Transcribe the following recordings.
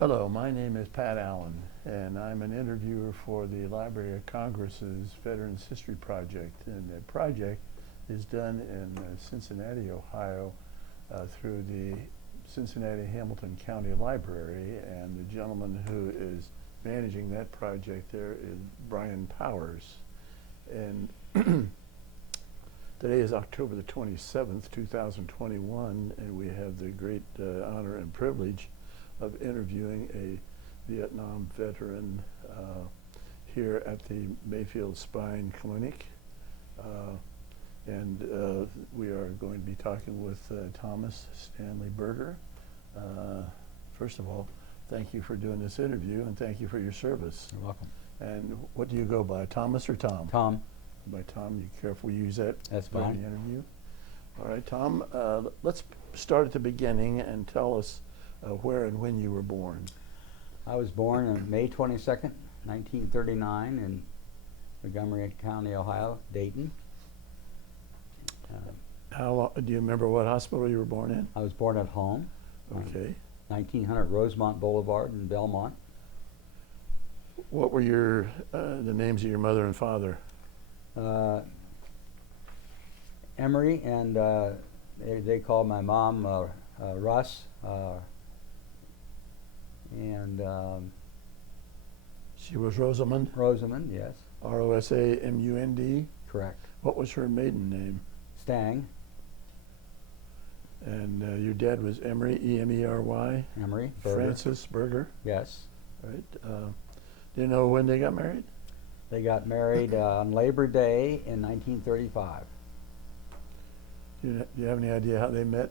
Hello, my name is Pat Allen, and I'm an interviewer for the Library of Congress's Veterans History Project. And the project is done in Cincinnati, Ohio, through the Cincinnati-Hamilton County Library, and the gentleman who is managing that project there is Brian Powers. And today is October the 27th, 2021, and we have the great honor and privilege of interviewing a Vietnam veteran here at the Mayfield Spine Clinic. We are going to be talking with Thomas Stanley Berger. First of all, thank you for doing this interview, and thank you for your service. You're welcome. And what do you go by, Thomas or Tom? Tom. By Tom, you careful use that That's for fine. the interview. All right, Tom, let's start at the beginning and tell us where and when you were born. I was born on May 22nd, 1939 in Montgomery County, Ohio, Dayton. How long, do you remember what hospital you were born in? I was born at home. Okay. 1900 Rosemont Boulevard in Belmont. What were the names of your mother and father? Emory, and they called my mom Russ. She was Rosamund? Rosamund, yes. R-O-S-A-M-U-N-D? Correct. What was her maiden name? Stang. And your dad was Emery, E-M-E-R-Y? Emory. Berger. Francis Berger? Yes. Right. Do you know when they got married? They got married on Labor Day in 1935. Do you have any idea how they met?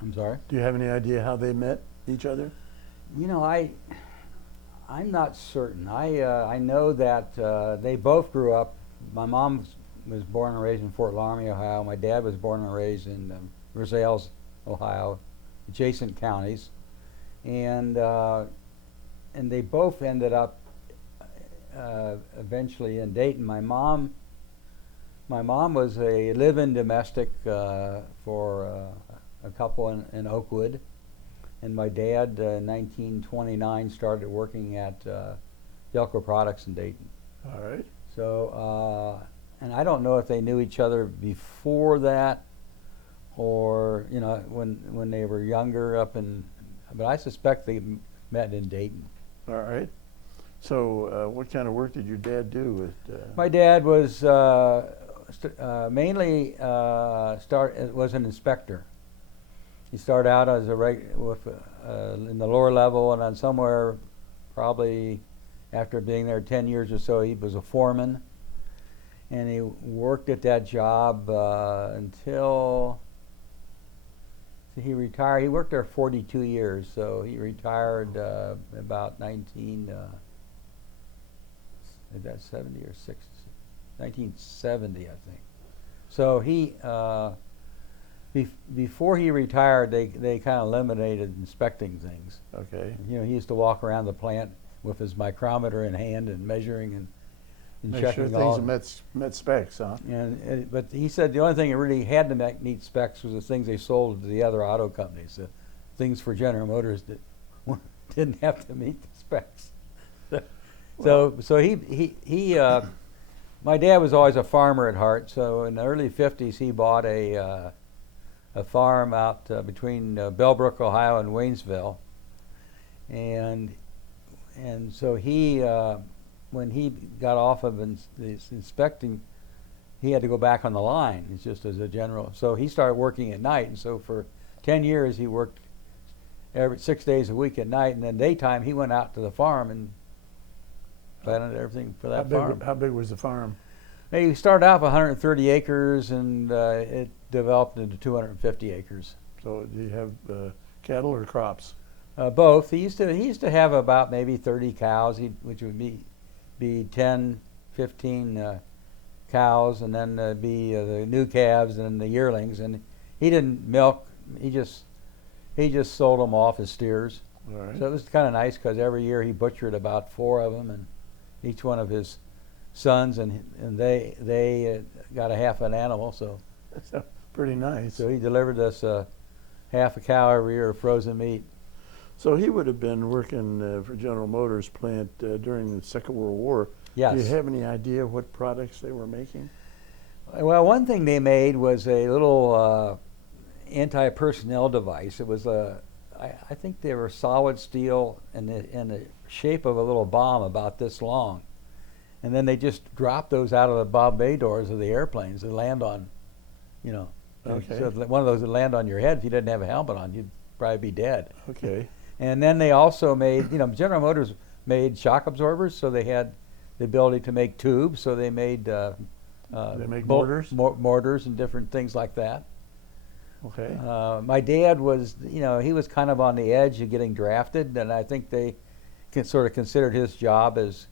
I'm sorry? Do you have any idea how they met each other? You know, I'm not certain. I know that they both grew up. My mom was born and raised in Fort Laramie, Ohio. My dad was born and raised in Rosales, Ohio, adjacent counties, and they both ended up eventually in Dayton. My mom was a live-in domestic for a couple in Oakwood. And my dad, in 1929, started working at Delco Products in Dayton. All right. So, and I don't know if they knew each other before that, or when they were younger but I suspect they met in Dayton. All right. So, what kind of work did your dad do? My dad was mainly was an inspector. He started out as in the lower level, and then somewhere, probably after being there 10 years or so, he was a foreman. And he worked at that job until he retired. He worked there 42 years, so he retired about 1970 or 60, 1970, I think. So he. Before he retired, they kind of eliminated inspecting things. Okay. You know, he used to walk around the plant with his micrometer in hand and measuring and Make checking sure all. things met specs, huh? But he said the only thing that really had to meet specs was the things they sold to the other auto companies. The things for General Motors that didn't have to meet the specs. So he my dad was always a farmer at heart. So in the early 50s, he bought a farm out between Bellbrook, Ohio, and Waynesville, and so he, when he got off of inspecting, he had to go back on the line. It's just as a general. So he started working at night, and so for 10 years he worked 6 days a week at night, and then daytime he went out to the farm and planted everything for that farm. How big was the farm? He started out with 130 acres, and it developed into 250 acres. So do you have cattle or crops? Both. He used to have about maybe 30 cows, which would be 10, 15 cows, and then be the new calves and the yearlings. And he didn't milk. He just sold them off as steers. All right. So it was kind of nice because every year he butchered about 4 of them, and each one of his sons and they got a half an animal. So That's pretty nice. So he delivered us half a cow every year of frozen meat. So he would have been working for General Motors plant during the Second World War. Yes. Do you have any idea what products they were making? Well, one thing they made was a little anti-personnel device. It was I think they were solid steel in the shape of a little bomb about this long. And then they just dropped those out of the bomb bay doors of the airplanes that land on, you know. Okay. So one of those that land on your head, if you didn't have a helmet on, you'd probably be dead. Okay. And then they also made, General Motors made shock absorbers, so they had the ability to make tubes, so they made They make mortars? mortars and different things like that. Okay. My dad was, he was kind of on the edge of getting drafted, and I think they sort of considered his job as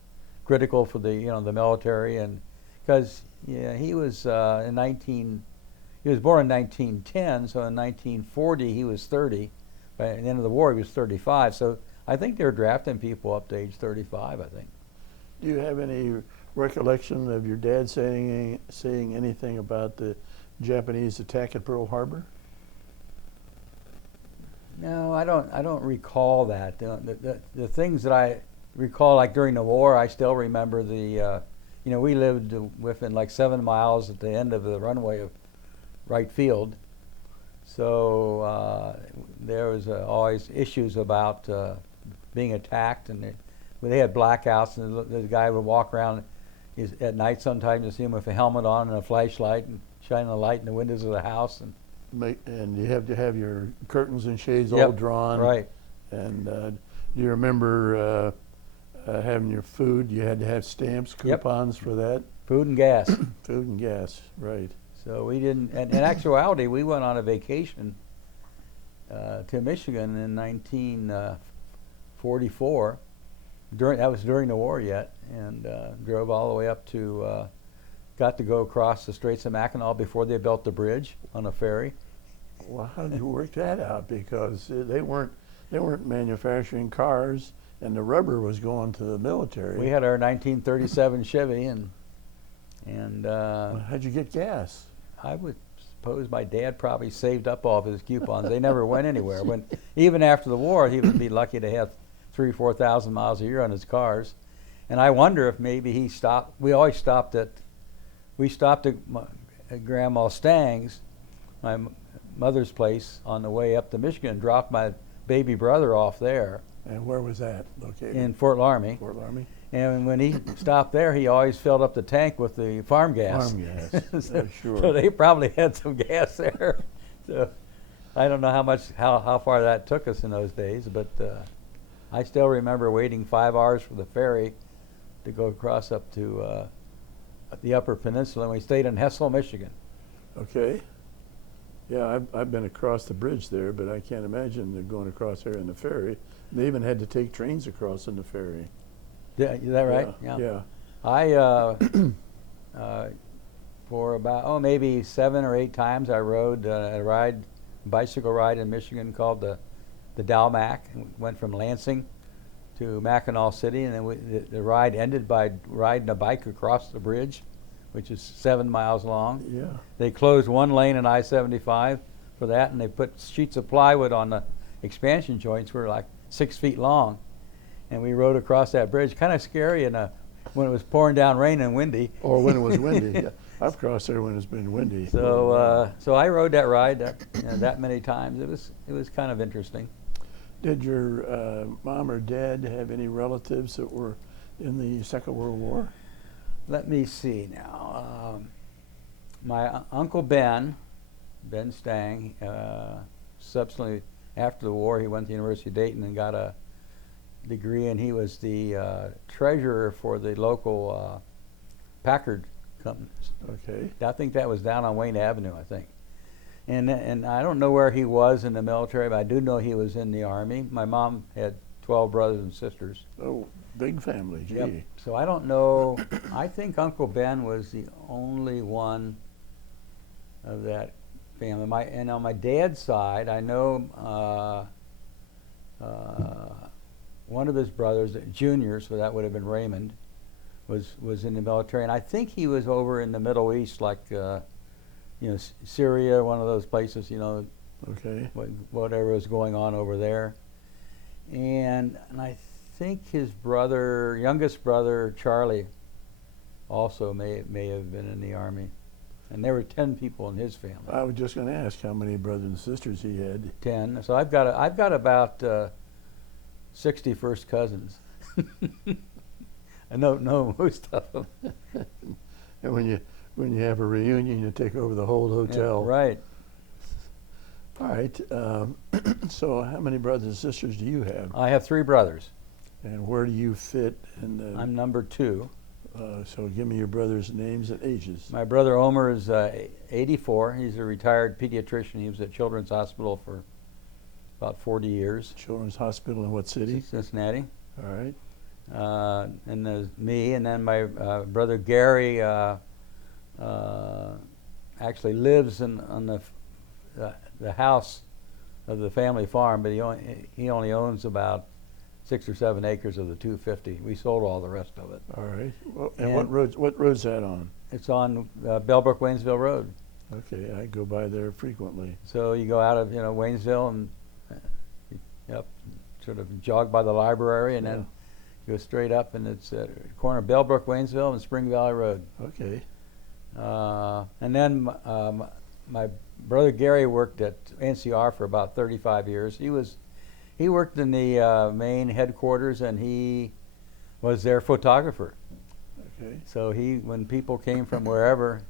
critical for the, the military, and because he was he was born in 1910, so in 1940 he was 30. By the end of the war he was 35, so I think they were drafting people up to age 35, I think. Do you have any recollection of your dad saying anything about the Japanese attack at Pearl Harbor? No, I don't recall that. The things that I recall, like during the war, I still remember we lived within like 7 miles at the end of the runway of right field. So there was always issues about being attacked, and they had blackouts, and the guy would walk around at night sometimes. You see him with a helmet on and a flashlight and shining a light in the windows of the house. And you have to have your curtains and shades all Yep, drawn. right. And do you remember having your food? You had to have stamps, coupons for that? Food and gas. Food and gas, right. So we didn't, and in actuality, we went on a vacation to Michigan in 1944. That was during the war yet, and drove all the way up to, got to go across the Straits of Mackinac before they built the bridge on a ferry. Well, how did you work that out? Because they weren't manufacturing cars, and the rubber was going to the military. We had our 1937 Chevy, and how'd you get gas? I would suppose my dad probably saved up all of his coupons. They never went anywhere. Even after the war, he would be lucky to have 3,000 or 4,000 miles a year on his cars. And I wonder if maybe he stopped. We stopped at Grandma Stang's, my mother's place, on the way up to Michigan, and dropped my baby brother off there. And where was that located? In Fort Laramie. Fort Laramie. And when he stopped there, he always filled up the tank with the farm gas. Farm gas, sure. So they probably had some gas there. So I don't know how far that took us in those days, but I still remember waiting 5 hours for the ferry to go across up to the Upper Peninsula, and we stayed in Hessel, Michigan. Okay. Yeah, I've been across the bridge there, but I can't imagine going across there in the ferry. They even had to take trains across in the ferry. Yeah, is that right? Yeah. I for about maybe 7 or 8 times I rode a bicycle ride in Michigan called the Dalmac. Went from Lansing to Mackinac City, and then the ride ended by riding a bike across the bridge, which is 7 miles long. Yeah. They closed one lane in I-75 for that, and they put sheets of plywood on the expansion joints. Were like 6 feet long, and we rode across that bridge. Kind of scary when it was pouring down rain and windy. Or when it was windy. Yeah. I've crossed there when it's been windy. So I rode that ride that many times. It was kind of interesting. Did your mom or dad have any relatives that were in the Second World War? Let me see now. My Uncle Ben Stang, subsequently after the war, he went to the University of Dayton and got a degree, and he was the treasurer for the local Packard companies. Okay. I think that was down on Wayne Avenue, I think. And I don't know where he was in the military, but I do know he was in the Army. My mom had 12 brothers and sisters. Oh, big family, gee. Yep. So I don't know. I think Uncle Ben was the only one of that family. And on my dad's side, I know one of his brothers, juniors, so that would have been Raymond, was in the military, and I think he was over in the Middle East, like Syria, one of those places, Okay. whatever was going on over there. and I think his brother, youngest brother Charlie, also may have been in the Army, and there were 10 people in his family. I was just going to ask how many brothers and sisters he had. 10. So I've got about 60 first cousins. I don't know most of them. And when you have a reunion, you take over the whole hotel. Yeah, right. All right. So how many brothers and sisters do you have? I have 3 brothers. And where do you fit in the... I'm number 2. So give me your brothers' names and ages. My brother Omer is 84. He's a retired pediatrician. He was at Children's Hospital for about 40 years. Children's Hospital in what city? Cincinnati. All right. And there's me, and then my brother Gary actually lives on the house of the family farm, but he only owns about 6 or 7 acres of the 250. We sold all the rest of it. All right. Well, and what road's that on? It's on Bellbrook-Waynesville Road. Okay, I go by there frequently. So you go out of Waynesville and sort of jog by the library, and then go straight up, and it's at the corner of Bellbrook, Waynesville, and Spring Valley Road. Okay. And then my brother Gary worked at NCR for about 35 years. He worked in the main headquarters, and he was their photographer. Okay. So when people came from wherever,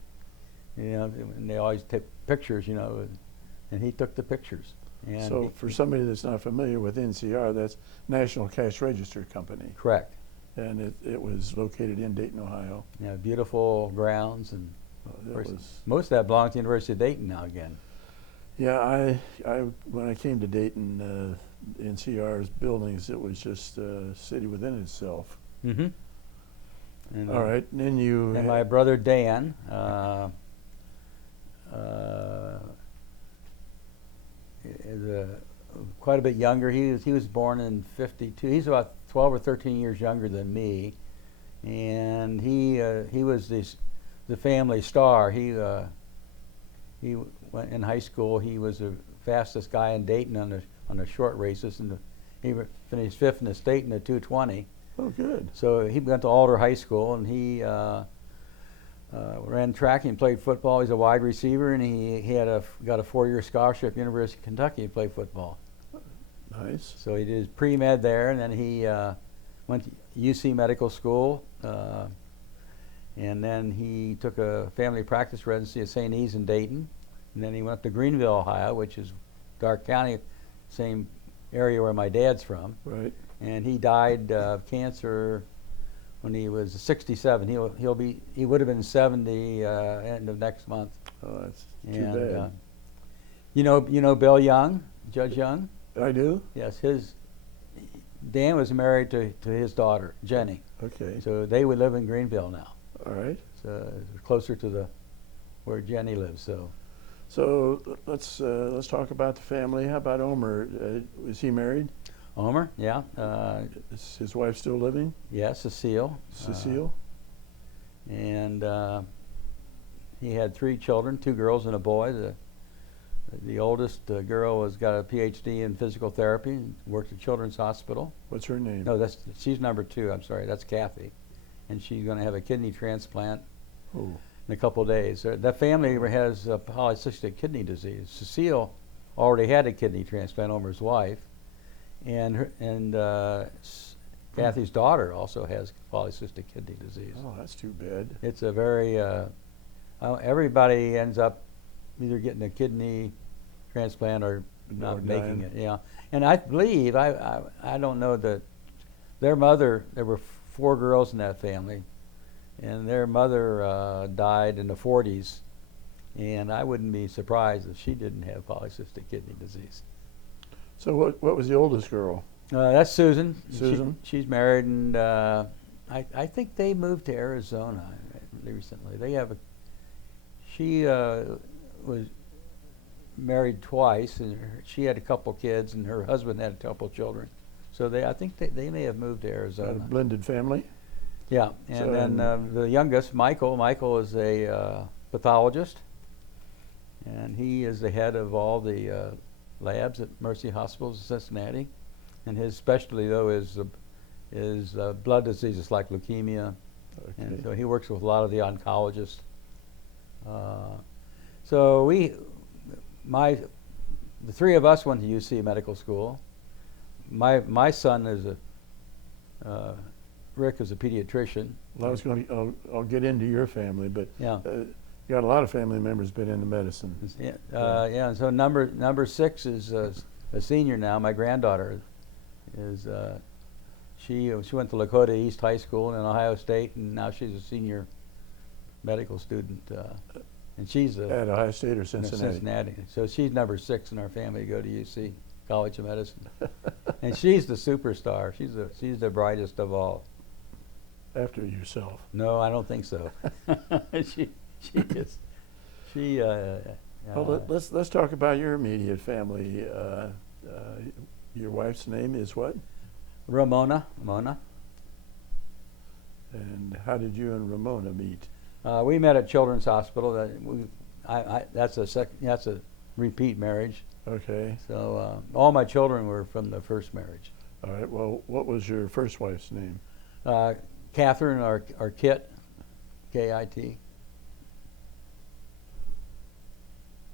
and they always take pictures, and he took the pictures. And so for somebody that's not familiar with NCR, that's National Cash Register Company. Correct. And it was located in Dayton, Ohio. Yeah, beautiful grounds, and most of that belongs to the University of Dayton now again. Yeah, I when I came to Dayton, NCR's buildings, it was just a city within itself. Mm-hmm. And, all right, and then you... And my brother Dan, is quite a bit younger. He was born in *52. He's about 12 or 13 years younger than me, and he was the family star. He went in high school. He was the fastest guy in Dayton on the short races, and he finished 5th in the state in the 220. Oh, good. So he went to Alder High School, and he ran track and played football. He's a wide receiver, and he got a 4-year scholarship at University of Kentucky to play football. Nice. So he did his pre-med there, and then he went to UC Medical School, and then he took a family practice residency at St. E's in Dayton, and then he went to Greenville, Ohio, which is Dark County, same area where my dad's from. Right. And he died of cancer when he was 67. He would have been 70 end of next month. Oh, that's too bad. You know Bill Young, Judge Young? I do? Yes, Dan was married to his daughter, Jenny. Okay. So they would live in Greenville now. All right. So closer to where Jenny lives. So let's talk about the family. How about Omer? Was he married? Omer, yeah. Is his wife still living? Yeah, Cecile. Cecile? And he had 3 children, 2 girls and a boy. The oldest girl got a PhD in physical therapy and worked at Children's Hospital. What's her name? No, she's number 2. I'm sorry, that's Kathy, and she's going to have a kidney transplant in a couple of days. That family has polycystic kidney disease. Cecile already had a kidney transplant, Omer's wife, and Kathy's daughter also has polycystic kidney disease. Oh, that's too bad. It's a very everybody ends up either getting a kidney transplant or not making it. Yeah, and I believe I don't know that their mother. There were 4 girls in that family, and their mother died in the 40s, and I wouldn't be surprised if she didn't have polycystic kidney disease. So what was the oldest girl? That's Susan. Susan? She's married, and I think they moved to Arizona recently. She was married twice, and she had a couple kids, and her husband had a couple children. So I think they may have moved to Arizona. A blended family? Yeah, and then the youngest, Michael is a pathologist, and he is the head of all the labs at Mercy Hospitals in Cincinnati. And his specialty though is blood diseases like leukemia, and Okay. so he works with a lot of the oncologists. So the three of us went to UC Medical School. My son is Rick is a pediatrician. Well, I was going to. I'll get into your family, but Yeah. you got a lot of family members been into medicine. Yeah, and so number 6 is a senior now. My granddaughter is she went to Lakota East High School in Ohio State, and now she's a senior medical student, and she's At Ohio State or no, Cincinnati? Cincinnati. So she's number 6 in our family to go to UC College of Medicine, and she's the superstar. She's the brightest of all. After yourself. No, I don't think so. she is. Well, let's talk about your immediate family. Your wife's name is what? Ramona. And how did you and Ramona meet? We met at Children's Hospital. That's a repeat marriage. Okay. So all my children were from the first marriage. All right. Well, what was your first wife's name? Catherine or Kit, K-I-T.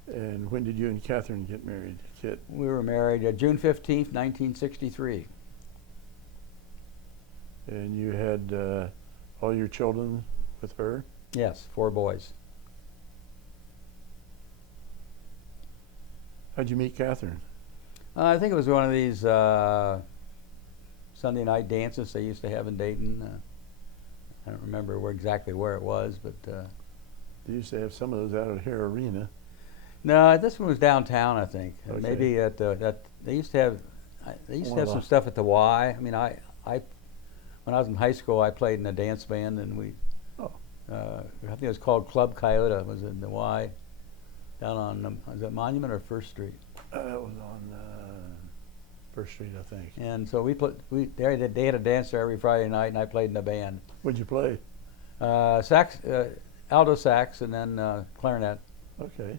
And when did you and Catherine get married, Kit? We were married June 15th, 1963. And you had all your children with her? Yes, 4 boys. How'd you meet Catherine? I think it was one of these Sunday night dances they used to have in Dayton. I don't remember exactly where it was, but They used to have some of those out at Hare Arena. no, this one was downtown, I think. And Okay. maybe at they used to have Well, some stuff at the Y. I mean, I when I was in high school, I played in a dance band, and Oh. I think it was called Club Coyote. It was in the Y, down on was it Monument or First Street? It was on First Street, I think. And so they had a dance there every Friday night, and I played in the band. What'd you play? Sax, alto sax, and then clarinet. Okay.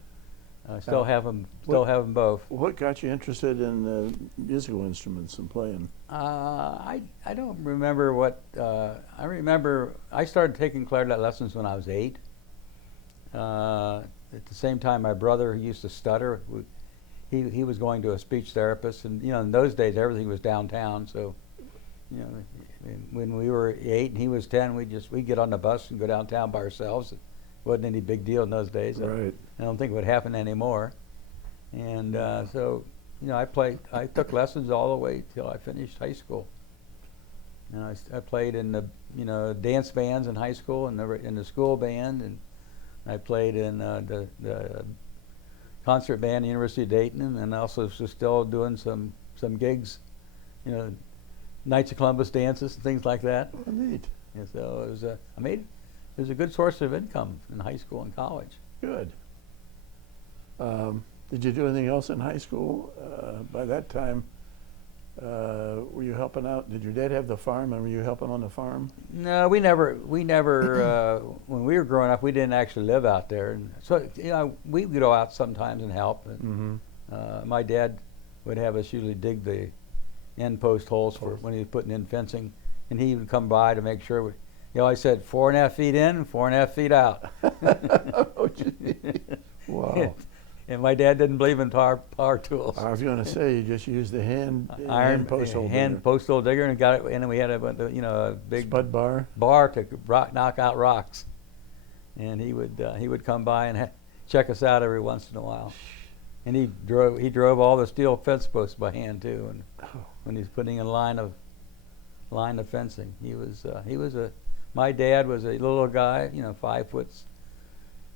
Still have them. Still have them both. What got you interested in musical instruments and playing? I don't remember what. I remember I started taking clarinet lessons when I was 8. At the same time, my brother, who used to stutter, he was going to a speech therapist, and in those days everything was downtown. So, when we were 8 and he was 10, we'd get on the bus and go downtown by ourselves. It wasn't any big deal in those days. Right. I don't think it would happen anymore. And so, I took lessons all the way till I finished high school. And I played in the dance bands in high school and in the school band, and I played in the concert band at the University of Dayton, and also was still doing some gigs, Knights of Columbus dances and things like that. Oh, neat. And so it was a good source of income in high school and college. Good. Did you do anything else in high school? By that time, were you helping out? Did your dad have the farm, and were you helping on the farm? No, we never. When we were growing up, we didn't actually live out there, and so we would go out sometimes and help. Mm-hmm. My dad would have us usually dig the end post holes for when he was putting in fencing, and he would come by to make sure. I said 4.5 feet in, 4.5 feet out. Oh, gee. Wow. And my dad didn't believe in power tools. I was going to say you just used the hand post hole hand digger. post hole digger, and got it. And then we had a big Spud bar. to knock out rocks. And he would come by and check us out every once in a while. And he drove all the steel fence posts by hand too. And when he's putting in line of fencing, my dad was a little guy, 5'7",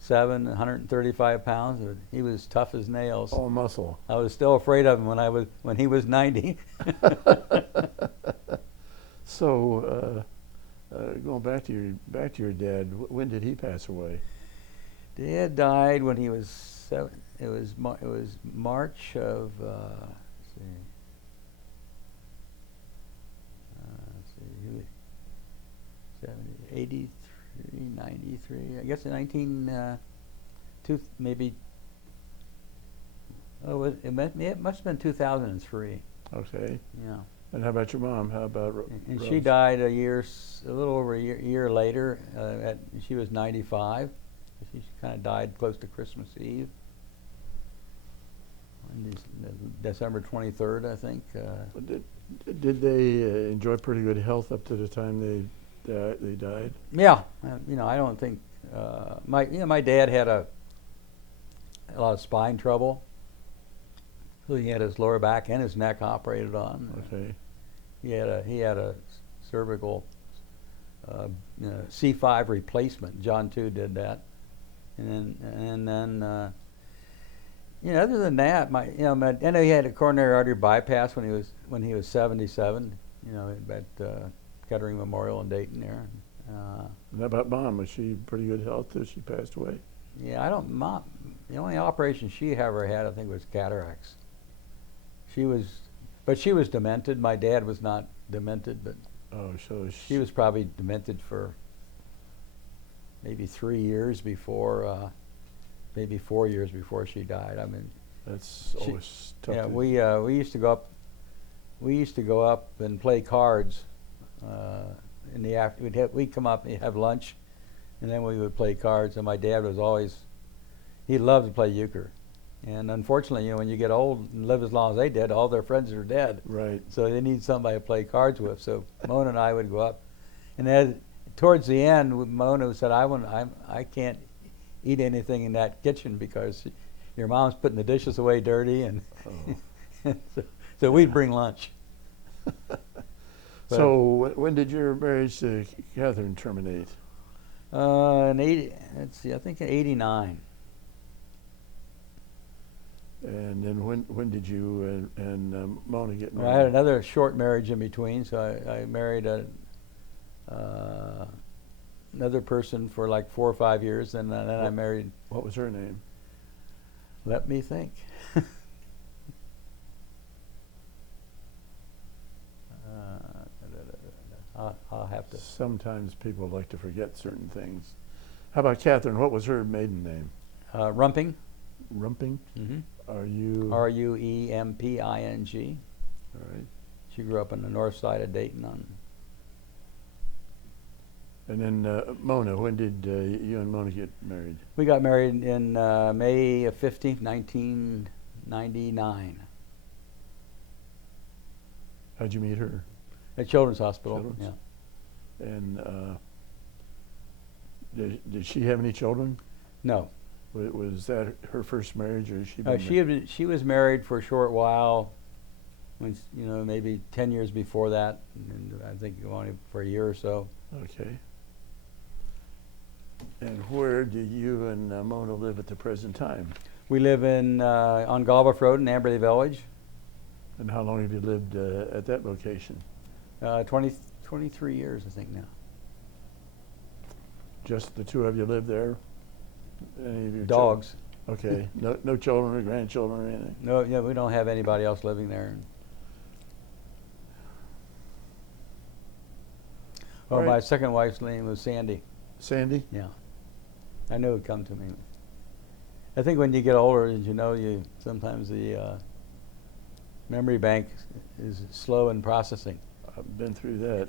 135 pounds. But he was tough as nails. All muscle. I was still afraid of him when he was 90. So, going back to your dad, when did he pass away? Dad died when he was 7. It was March of he was 83, 93. I guess in maybe. Oh, it must have been 2003. Okay. Yeah. And how about your mom? How about And Rose? she died a little over a year later. She was 95. She kind of died close to Christmas Eve, December 23rd, I think. Did they enjoy pretty good health up to the time they died? Yeah, I don't think my dad had a lot of spine trouble, so he had his lower back and his neck operated on. Okay. He had a cervical C5 replacement. John too did that, and then other than that, I know he had a coronary artery bypass when he was 77. At Kettering Memorial in Dayton there. And how about mom? Was she pretty good health till she passed away? Yeah, the only operation she ever had, I think, was cataracts. She was demented. My dad was not demented, but she was probably demented for maybe 3 years before, maybe 4 years before she died. I mean, that's always tough. Yeah, we used to go up. We used to go up and play cards in the after. We'd come up and have lunch, and then we would play cards. And my dad he loved to play euchre. And unfortunately, when you get old and live as long as they did, all their friends are dead. Right. So they need somebody to play cards with. So Mona and I would go up, and then towards the end, Mona said, "I can't eat anything in that kitchen because your mom's putting the dishes away dirty," and so we'd bring lunch. So when did your marriage to Catherine terminate? I think in '89. And then when did you and Mona get married? Well, I had another short marriage in between, so I married another person for like 4 or 5 years, and then I married. What was her name? Let me think. I'll have to. Sometimes people like to forget certain things. How about Catherine? What was her maiden name? Rumping. Rumping? Mm-hmm. Ruemping. All right. She grew up on the north side of Dayton. And then Mona, when did you and Mona get married? We got married in May 15th, 1999. How'd you meet her? At Children's Hospital. Children's? Yeah. And did she have any children? No. Was that her first marriage, or she was married for a short while, when maybe 10 years before that, and I think only for a year or so. Okay. And where do you and Mona live at the present time? We live on Galbraith Road in Amberley Village. And how long have you lived at that location? 23 years, I think now. Just the two of you live there? Any of your dogs? Okay. No children or grandchildren or anything? No, yeah, we don't have anybody else living there. Oh, right. My second wife's name was Sandy. Sandy? Yeah. I knew it'd come to me. I think when you get older, as you know, sometimes the memory bank is slow in processing. I've been through that.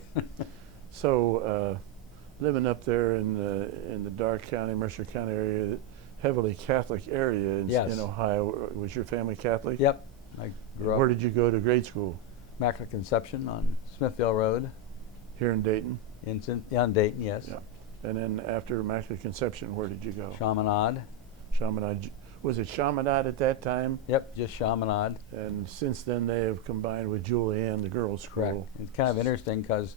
So, living up there in the Darke County, Mercer County area, heavily Catholic area in Ohio, was your family Catholic? Yep. I grew up. Where did you go to grade school? Immaculate Conception on Smithville Road. Here in Dayton? In Dayton, yes. Yeah. And then after Immaculate Conception, where did you go? Chaminade. Chaminade. Was it Chaminade at that time? Yep, just Chaminade. And since then they have combined with Julianne, the girls' school. Correct. It's kind of interesting because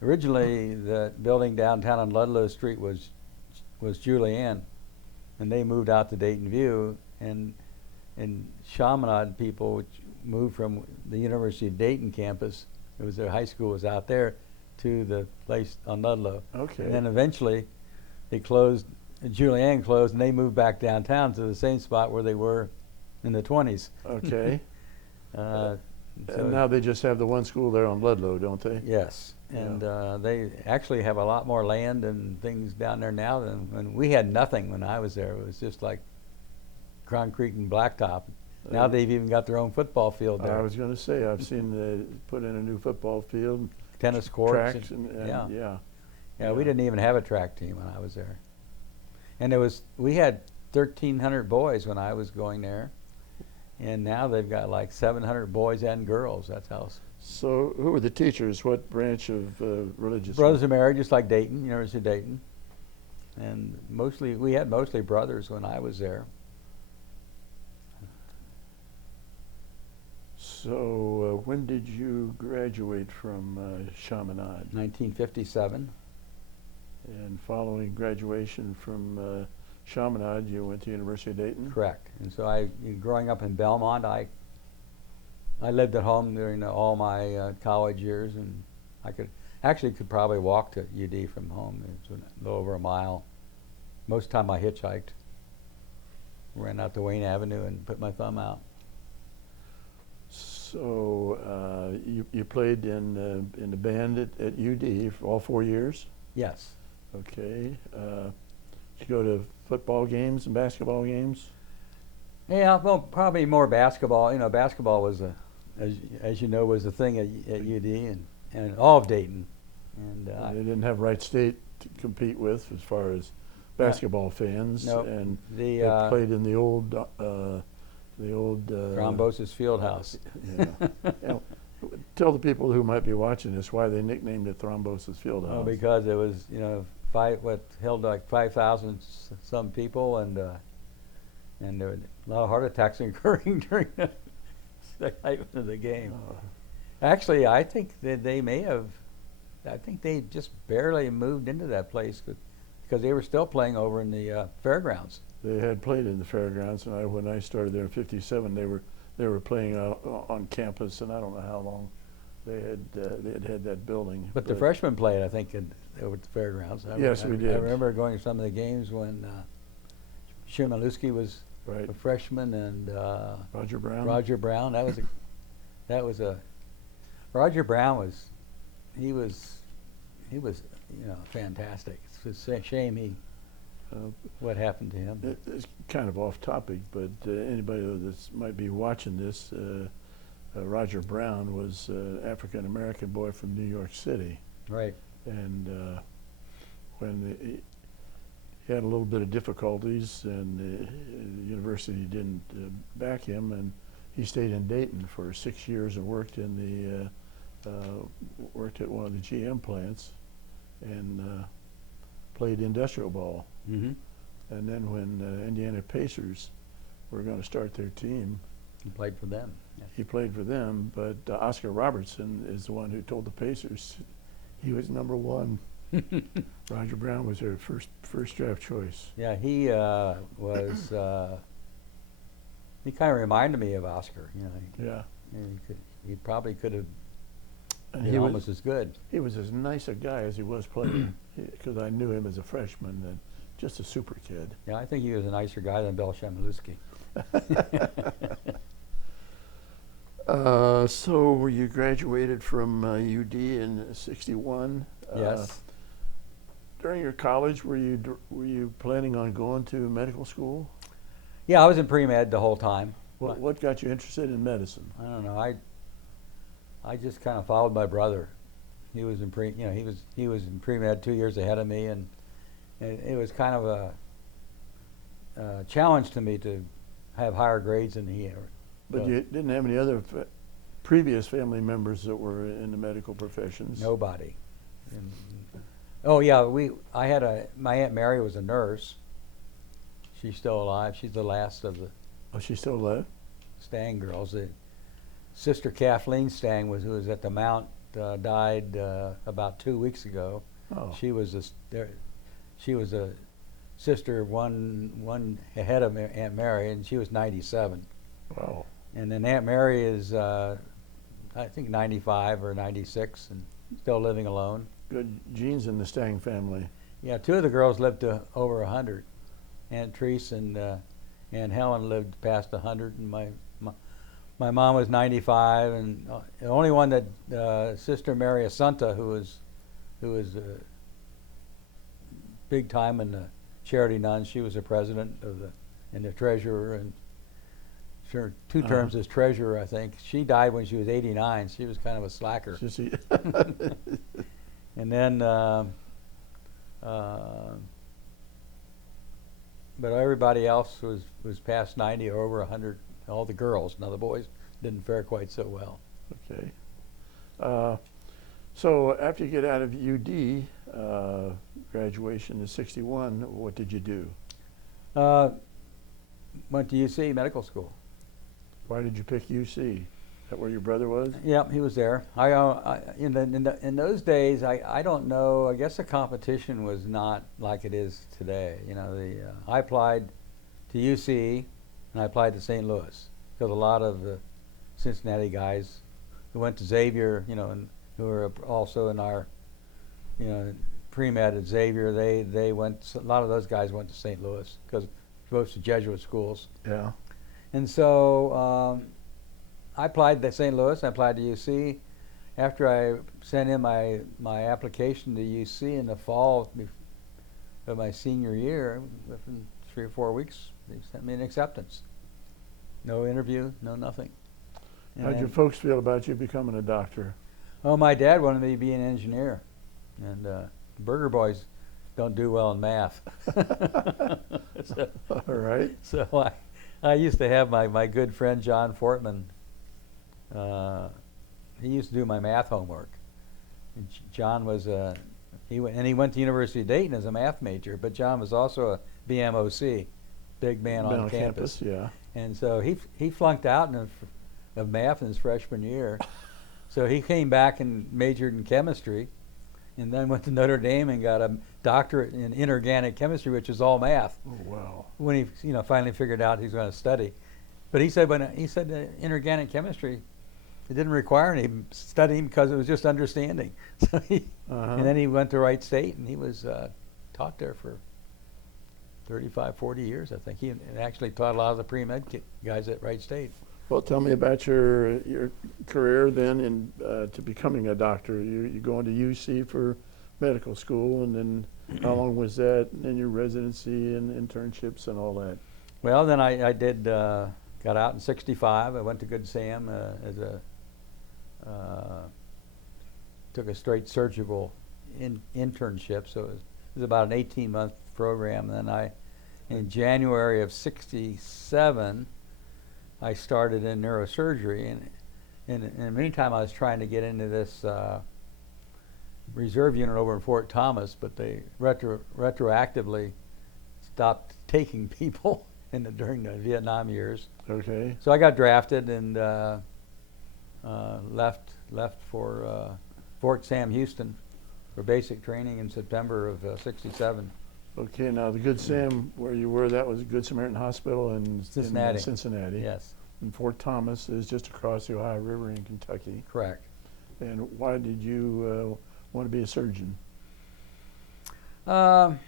originally the building downtown on Ludlow Street was Julianne, and they moved out to Dayton View, and Chaminade people, which moved from the University of Dayton campus, it was their high school was out there, to the place on Ludlow. Okay. And then eventually they closed, Julianne closed, and they moved back downtown to the same spot where they were in the 20s. Okay. So and now they just have the one school there on Ludlow, don't they? yes. And they actually have a lot more land and things down there now than when we had nothing when I was there. It was just like concrete and blacktop. Now they've even got their own football field there. I was going to say, I've seen they put in a new football field, Tennis courts. tracks, and- and yeah. yeah. We didn't even have a track team when I was there. And we had 1,300 boys when I was going there. And now they've got like 700 boys and girls. That's how. So, who were the teachers? What branch of religious? Brothers are married, just like Dayton, University of Dayton. And we had mostly brothers when I was there. So, when did you graduate from Chaminade? 1957. And following graduation from Chaminade, you went to University of Dayton? Correct. And so growing up in Belmont, I lived at home during all my college years, and I could probably walk to UD from home. It's a little over a mile. Most of the time I hitchhiked. Ran out to Wayne Avenue and put my thumb out. So you played in the band at UD for all 4 years? Yes. Okay. Did you go to football games and basketball games? Yeah, well, probably more basketball. Basketball was as you know, was a thing at UD and all of Dayton. And They didn't have Wright State to compete with as far as basketball fans. Nope. And they they played in the old Thrombosis Fieldhouse. Yeah. Tell the people who might be watching this why they nicknamed it Thrombosis Fieldhouse. Oh, because it was held like 5,000 some people, and there were a lot of heart attacks occurring during the height of the game. Actually, I think that they just barely moved into that place because they were still playing over in the fairgrounds. They had played in the fairgrounds, and when I started there in '57, they were playing on campus, and I don't know how long they had that building. But the freshmen played, I think, over at the fairgrounds. Yes, we did. I remember going to some of the games when Shimaluski was Right. a freshman and Roger Brown. Roger Brown. Roger Brown was fantastic. It's a shame what happened to him. It's kind of off topic, but anybody that might be watching this, Roger Brown was an African American boy from New York City. Right. And when he had a little bit of difficulties, and the university didn't back him, and he stayed in Dayton for 6 years and worked at one of the GM plants, and played industrial ball. Mm-hmm. And then when Indiana Pacers were going to start their team, He played for them. Yes. he played for them. But Oscar Robertson is the one who told the Pacers he was number one. Roger Brown was their first draft choice. Yeah, he was. He kind of reminded me of Oscar. Yeah. He probably could have And been almost as good. He was as nice a guy as he was playing, because I knew him as a freshman, and just a super kid. Yeah, I think he was a nicer guy than Bill Shemiluski. So you graduated from UD in '61. Yes. During your college, were you planning on going to medical school? Yeah, I was in pre-med the whole time. What got you interested in medicine? I don't know. I just kind of followed my brother. He was in he was in pre-med 2 years ahead of me, and it was kind of a challenge to me to have higher grades than he ever. But you didn't have any other previous family members that were in the medical professions? Nobody. Oh yeah, my Aunt Mary was a nurse. She's still alive. She's the last of the Oh, she still alive? Stang girls. Sister Kathleen Stang who was at the Mount, died about 2 weeks ago. Oh. She was a sister one ahead of Aunt Mary, and she was 97. Wow. And then Aunt Mary is I think 95 or 96 and still living alone. Good genes in the Stang family. Yeah, 2 of the girls lived to over 100. Aunt Therese and Aunt Helen lived past 100, and my mom was 95, and the only one that Sister Mary Assunta, who was big time in the charity nuns, she was the president and the treasurer, and her 2 terms as treasurer, I think. She died when she was 89. She was kind of a slacker. And then, but everybody else was past 90 or over 100. All the girls. Now the boys didn't fare quite so well. Okay. So after you get out of UD, graduation is 61, what did you do? Went to UC Medical School. Why did you pick UC? Is that where your brother was? Yep, he was there. In those days, I don't know. I guess the competition was not like it is today. You know, I applied to UC, and I applied to St. Louis because a lot of the Cincinnati guys who went to Xavier, you know, and who were also in our, you know, pre-med at Xavier, they went. A lot of those guys went to St. Louis because most of Jesuit schools. Yeah. And so I applied to St. Louis. I applied to UC. After I sent in my application to UC in the fall of my senior year, within 3 or 4 weeks, they sent me an acceptance. No interview, no nothing. How'd your folks feel about you becoming a doctor? Oh, my dad wanted me to be an engineer, and Berger boys don't do well in math. All right. So I used to have my good friend John Fortman. He used to do my math homework. And John was he went to University of Dayton as a math major, but John was also a BMOC, big man on campus. Yeah. And so he flunked out of math in his freshman year. So he came back and majored in chemistry, and then went to Notre Dame and got a doctorate in inorganic chemistry, which is all math. Oh, wow. When he finally figured out he's going to study. But he said inorganic chemistry, it didn't require any studying because it was just understanding. So and then he went to Wright State, and he was taught there for 35, 40 years, I think. He actually taught a lot of the pre-med guys at Wright State. Well, tell me about your career then to becoming a doctor. You going to UC for medical school, and then how long was that, and your residency and internships and all that? Well, then I did, got out in 65. I went to Good Sam took a straight surgical internship, so it was about an 18-month program. And then in January of 67, I started in neurosurgery, and in the meantime I was trying to get into this reserve unit over in Fort Thomas, but they retroactively stopped taking people during the Vietnam years. Okay. So I got drafted and left for Fort Sam Houston for basic training in September of 67. Okay, now the Good Sam, where you were, that was Good Samaritan Hospital in Cincinnati. Yes. And Fort Thomas is just across the Ohio River in Kentucky. Correct. And why did you want to be a surgeon? Well,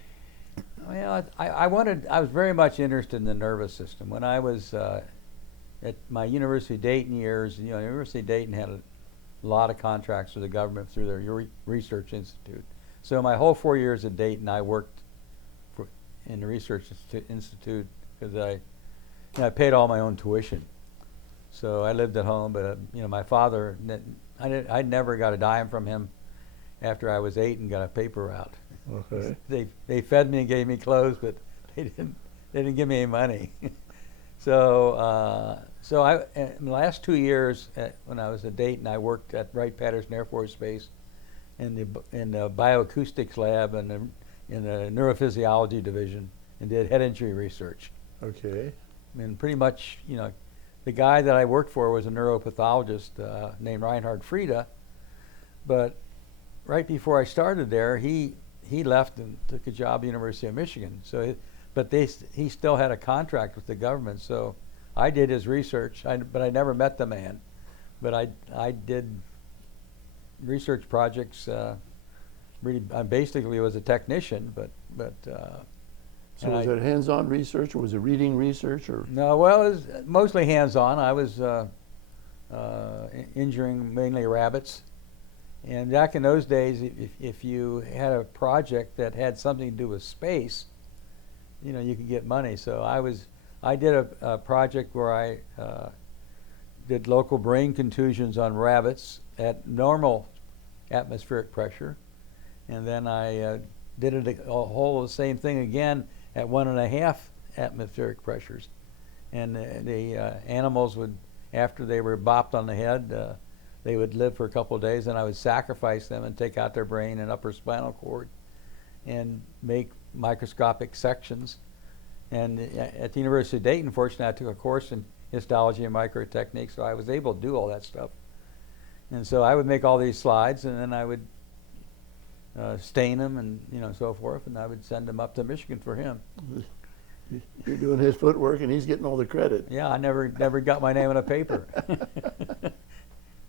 I was very much interested in the nervous system. When I was at my University of Dayton years, University of Dayton had a lot of contracts with the government through their research institute. So my whole 4 years at Dayton, I worked in the research institute because I paid all my own tuition. So I lived at home, but my father, I never got a dime from him after I was 8 and got a paper route. Okay. They fed me and gave me clothes, but they didn't give me any money. So I in the last 2 years when I was at Dayton, I worked at Wright-Patterson Air Force Base in the bioacoustics lab and in the neurophysiology division, and did head injury research. Okay. And pretty much, the guy that I worked for was a neuropathologist named Reinhard Frieda, but right before I started there, he left and took a job at the University of Michigan. So, he still had a contract with the government. So I did his research, but I never met the man. But I did research projects. Really, I basically was a technician, but. So was it hands-on research, or was it reading research, or? No, well, it was mostly hands-on. I was injuring mainly rabbits. And back in those days, if you had a project that had something to do with space, you could get money. So I I did a project where I did local brain contusions on rabbits at normal atmospheric pressure, and then I did it a whole the same thing again at 1.5 atmospheric pressures. And the animals would, after they were bopped on the head, they would live for a couple of days, and I would sacrifice them and take out their brain and upper spinal cord and make microscopic sections. And at the University of Dayton, fortunately, I took a course in histology and microtechniques, so I was able to do all that stuff. And so I would make all these slides, and then I would stain them and so forth, and I would send them up to Michigan for him. You're doing his footwork, and he's getting all the credit. Yeah, I never got my name on a paper.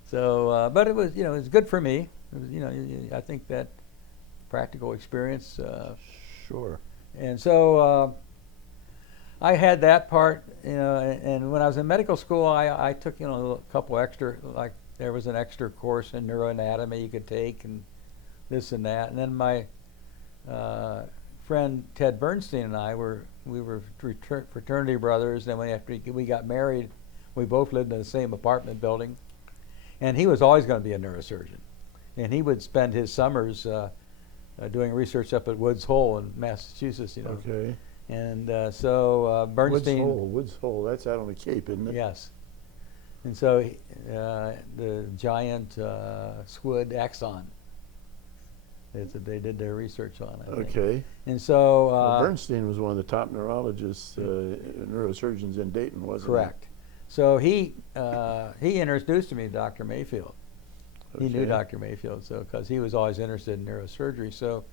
So, but it was, it was good for me. It was, I think that practical experience. Sure. And so I had that part, and when I was in medical school, I took, a couple extra, like there was an extra course in neuroanatomy you could take, and this and that. And then my friend Ted Bernstein and I were fraternity brothers. And after we got married, we both lived in the same apartment building. And he was always going to be a neurosurgeon. And he would spend his summers doing research up at Woods Hole in Massachusetts, Okay. And so Bernstein. Woods Hole, that's out on the Cape, isn't it? Yes. And so the giant squid axon, they did their research on it. Okay. And so Bernstein was one of the top neurologists, neurosurgeons in Dayton, wasn't he? correct. So he introduced me to Dr. Mayfield. He knew Okay. Dr. Mayfield, so because he was always interested in neurosurgery. So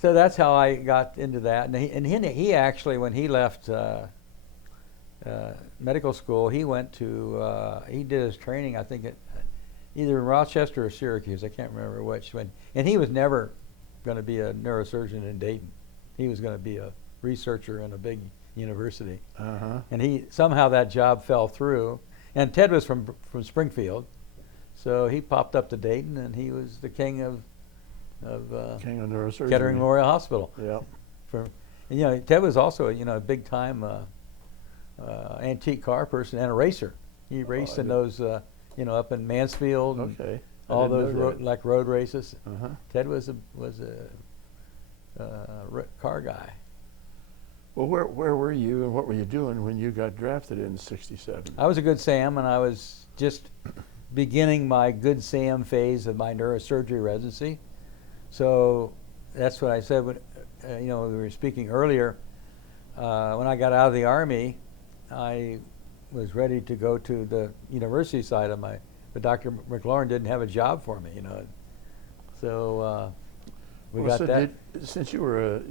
that's how I got into that. And he actually, when he left medical school, he went to he did his training, I think, at either in Rochester or Syracuse. I can't remember which. And he was never going to be a neurosurgeon in Dayton. He was going to be a researcher in a big university. Uh-huh. And somehow that job fell through. And Ted was from Springfield, so he popped up to Dayton, and he was the king of King of neurosurgery. Kettering Memorial Hospital. Yeah. And, Ted was also a big time antique car person and a racer. He raced in those up in Mansfield and Okay. I all didn't know those that. road races. Uh-huh. Ted was a car guy. Well, where were you and what were you doing when you got drafted in '67? I was a Good Sam, and I was just beginning my Good Sam phase of my neurosurgery residency. So that's what I said when we were speaking earlier. When I got out of the Army, I was ready to go to the university side of but Dr. McLaurin didn't have a job for me, So we got that. Since you were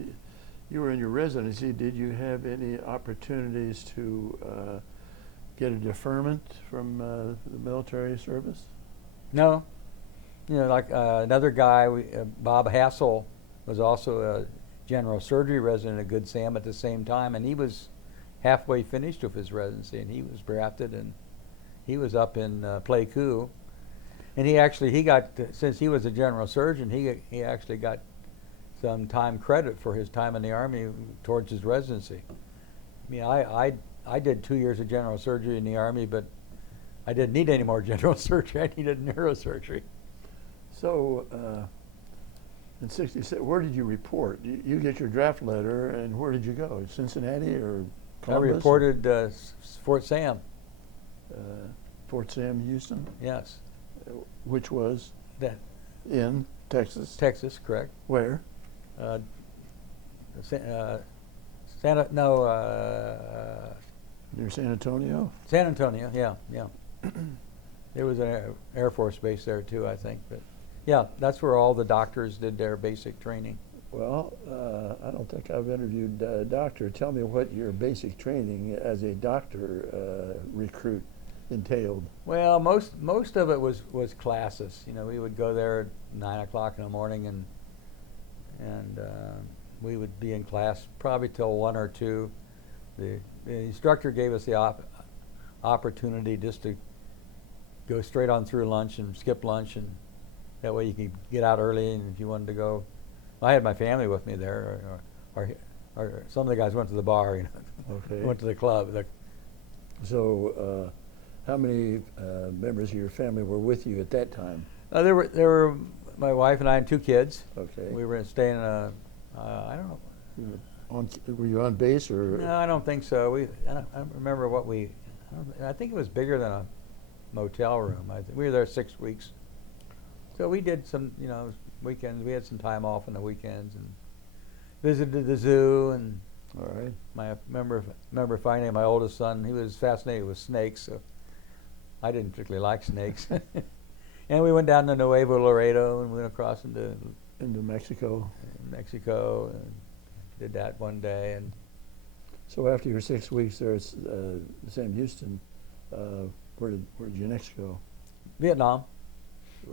in your residency, did you have any opportunities to get a deferment from the military service? No. Like another guy, Bob Hassel, was also a general surgery resident at Good Sam at the same time, and he was halfway finished with his residency, and he was drafted, and he was up in Pleiku. And he got, since he was a general surgeon, he actually got some time credit for his time in the Army towards his residency. I mean, I did 2 years of general surgery in the Army, but I didn't need any more general surgery. I needed neurosurgery. So in '67, where did you report? You get your draft letter, and where did you go? Cincinnati or Columbus? I reported Fort Sam. Fort Sam, Houston? Yes. Which was That in Texas? Texas, correct. Where? San Near San Antonio? Antonio, yeah. There was an Air Force base there too, I think. But yeah, that's where all the doctors did their basic training. Well, I don't think I've interviewed a doctor. Tell me what your basic training as a doctor recruit entailed. Well, most of it was classes. We would go there at 9 o'clock in the morning, and we would be in class probably till 1 or 2. The instructor gave us the opportunity just to go straight on through lunch and skip lunch, and that way you could get out early. And if you wanted to go, I had my family with me there, or or some of the guys went to the bar, you know, Okay. went to the club. So, how many members of your family were with you at that time? There were my wife and I and 2 kids. Okay. We were staying in a, I don't know. Were you on base or? No, I don't think so. I don't remember what I think it was bigger than a motel room. We were there 6 weeks. So we did some, you know, weekends. We had some time off on the weekends and visited the zoo. And All right. I remember finding my oldest son. He was fascinated with snakes, so I didn't particularly like snakes. And we went down to Nuevo Laredo and went across into Mexico. Mexico and did that one day. And So after your 6 weeks there at Sam Houston, where did you next go? Vietnam.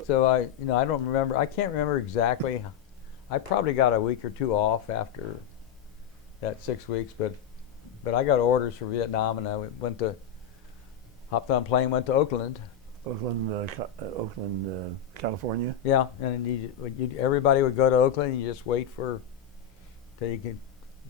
So I don't remember. I can't remember exactly. I probably got a week or 2 off after that 6 weeks, but I got orders for Vietnam, and I hopped on a plane, went to Oakland. Oakland, California. Yeah, and everybody would go to Oakland, and you just wait till you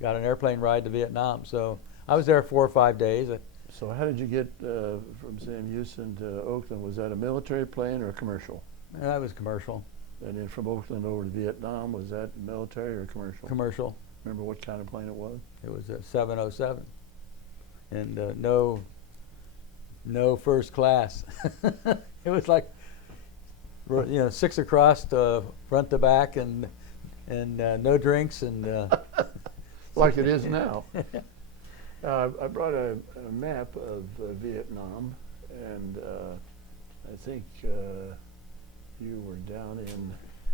got an airplane ride to Vietnam. So I was there 4 or 5 days. So how did you get from Sam Houston to Oakland? Was that a military plane or a commercial? That was commercial. And then from Oakland over to Vietnam, was that military or commercial? Commercial. Remember what kind of plane it was? It was a 707, and no first class. It was like, 6 across, front to back, and no drinks, and like it is now. I brought a map of Vietnam, and I think you were down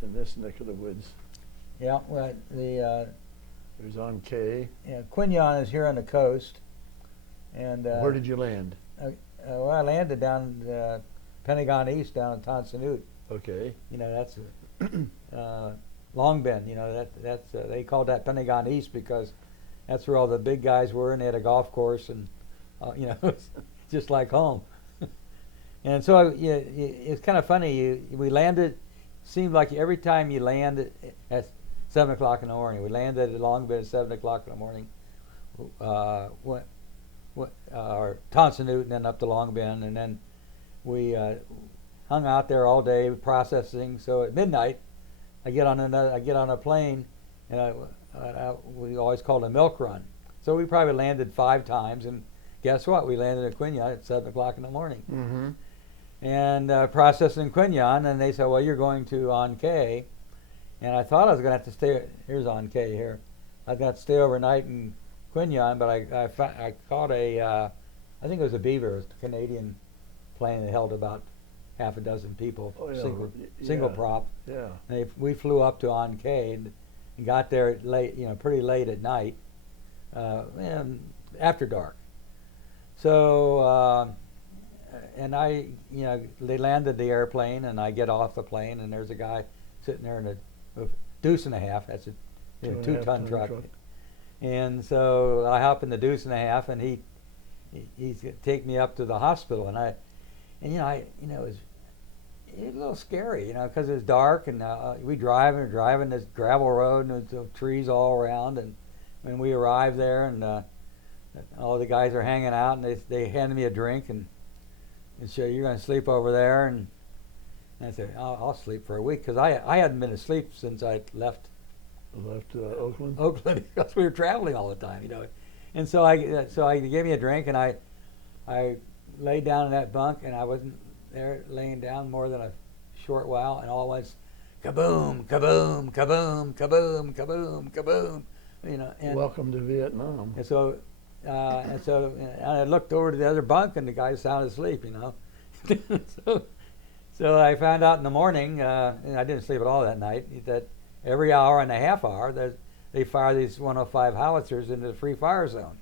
in this neck of the woods. Yeah, well, It was on K. Quin Yon is here on the coast, and Where did you land? well, I landed down Pentagon East down in Tan Son Nhut. Okay. You know, that's Long Bend. You know, that's they called that Pentagon East because that's where all the big guys were, and they had a golf course, and it's just like home. And so it's kind of funny. We landed. Seemed like every time you land at 7 o'clock in the morning, we landed at Long Bend at 7 o'clock in the morning. Or Tan Son Nhut, and then up to Long Bend, and then we hung out there all day processing. So at midnight, I get on a plane, and we always called it a milk run. So we probably landed 5 times, and guess what? We landed at Quin Yon at 7 o'clock in the morning. Mm-hmm. And processing Quin Yon, and they said, well, you're going to On K. And I thought I was going to have to stay. Here's On K here. I was going to have to stay overnight in Quin Yon, but I caught I think it was a Beaver, it was a Canadian plane that held about half a dozen people, Oh, yeah. single prop. Yeah. And we flew up to On K and got there late, pretty late at night, and after dark. So, and they landed the airplane, and I get off the plane, and there's a guy sitting there in a deuce and a half. That's a 2-ton truck. And so I hop in the deuce and a half, and he's take me up to the hospital, and it was a little scary, because it was dark, and we driving this gravel road, and there's trees all around, and when we arrived there, and all the guys are hanging out, and they handed me a drink, and so you're going to sleep over there, and I said I'll sleep for a week, because I hadn't been asleep since I left Oakland. Oakland, because we were traveling all the time, and so I gave me a drink, and I laid down in that bunk, and I wasn't there laying down more than a short while, and all at once, kaboom, kaboom, kaboom, kaboom, kaboom, kaboom, and Welcome to Vietnam. and so and I looked over to the other bunk, and the guy sound asleep, so I found out in the morning, and I didn't sleep at all that night, that every hour and a half hour they fire these 105 howitzers into the free fire zone,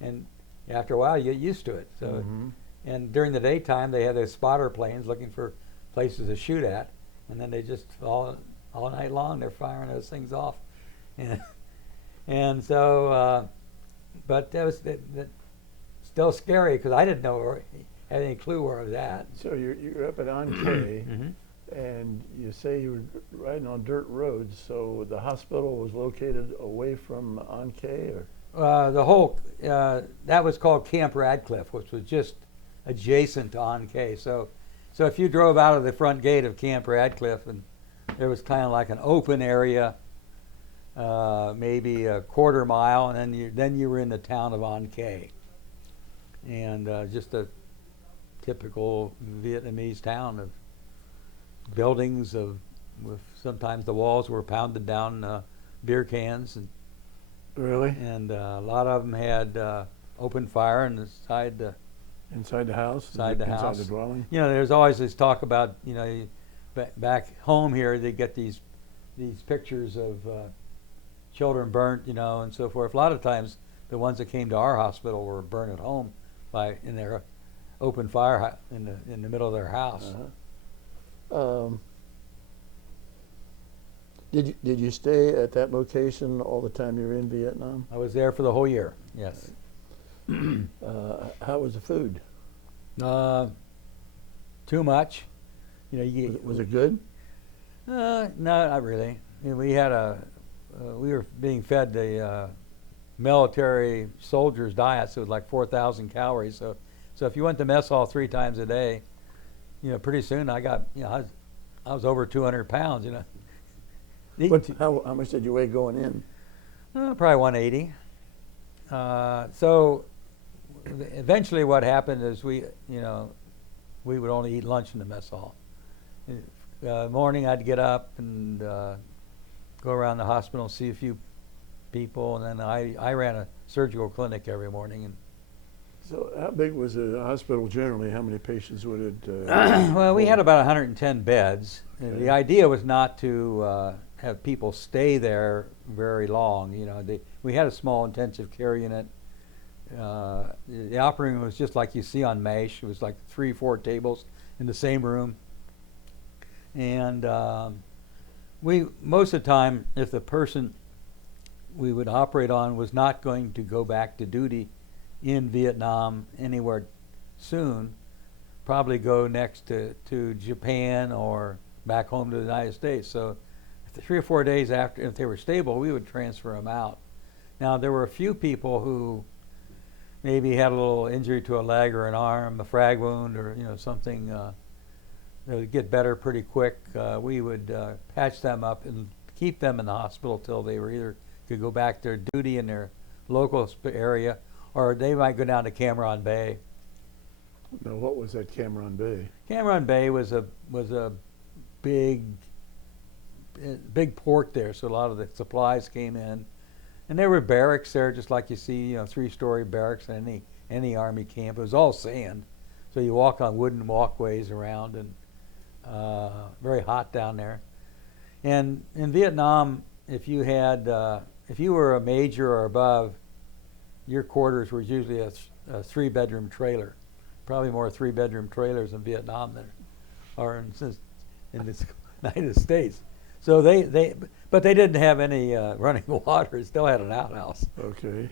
and after a while you get used to it. So, Mm-hmm. and during the daytime they had those spotter planes looking for places to shoot at, and then they just all night long they're firing those things off, and so but that was still scary because I didn't have any clue where I was at. So you're up at On K, Mm-hmm. And you say you were riding on dirt roads, so the hospital was located away from Ankh, or? That was called Camp Radcliffe, which was just adjacent to Ankh. So if you drove out of the front gate of Camp Radcliffe, and there was kind of like an open area, maybe a quarter mile, and then you were in the town of Ankh, and just a typical Vietnamese town of buildings with sometimes the walls were pounded down beer cans, and Really? a lot of them had open fire inside the Inside the house? Inside the Inside house. the dwelling? There's always this talk about back home here they get these pictures of children burnt, and so forth. A lot of times the ones that came to our hospital were burned at home in their open fire in the middle of their house. Did you stay at that location all the time you were in Vietnam? I was there for the whole year. Yes. How was the food? Too much. Was it good? No, not really. We were being fed the military soldiers' diet, so it was like 4,000 calories. So if you went to mess hall 3 times a day, pretty soon I got, I was over 200 pounds. How much did you weigh going in? Probably 180. So eventually, what happened is we would only eat lunch in the mess hall. Morning, I'd get up and go around the hospital and see a few people, and then I ran a surgical clinic every morning. And so, how big was the hospital generally? How many patients would it? Well, we had about 110 beds. Okay. The idea was not to have people stay there very long. We had a small intensive care unit. The operating room was just like you see on MASH. It was like 3-4 tables in the same room. And most of the time, if the person we would operate on was not going to go back to duty in Vietnam anywhere soon, probably go next to Japan or back home to the United States. So 3 or 4 days after, if they were stable, we would transfer them out. Now, there were a few people who maybe had a little injury to a leg or an arm, a frag wound, or something that would get better pretty quick. We would patch them up and keep them in the hospital till they were either could go back to duty in their local area, or they might go down to Cam Bay. Now, what was at Cam Bay? Cam Bay was a big port there, so a lot of the supplies came in, and there were barracks there, just like you see, 3-story barracks in any army camp. It was all sand, so you walk on wooden walkways around, and very hot down there. And in Vietnam, if you were a major or above, your quarters were usually a 3-bedroom trailer. Probably more 3-bedroom trailers in Vietnam than are in the United States. So but they didn't have any running water. It still had an outhouse. Okay.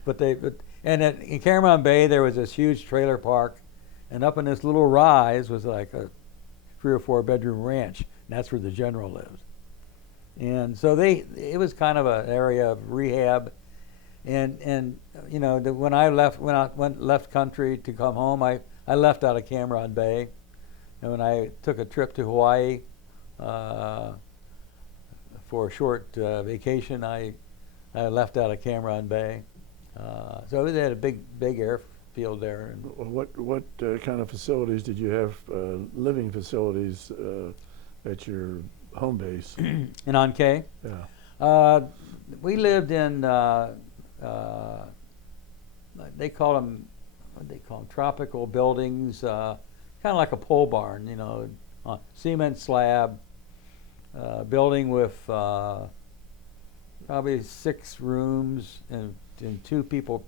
And in Cam Bay there was this huge trailer park, and up in this little rise was like a 3 or 4 bedroom ranch, and that's where the general lived. And so it was kind of an area of rehab. And when I left country to come home, I left out of Cam Bay, and when I took a trip to Hawaii for a short vacation, I left out of Cam Bay. So they had a big airfield there. And what kind of facilities did you have? Living facilities at your home base? in Ankh? Yeah. We lived in they call them tropical buildings, kind of like a pole barn, cement slab, building with probably 6 rooms, and 2 people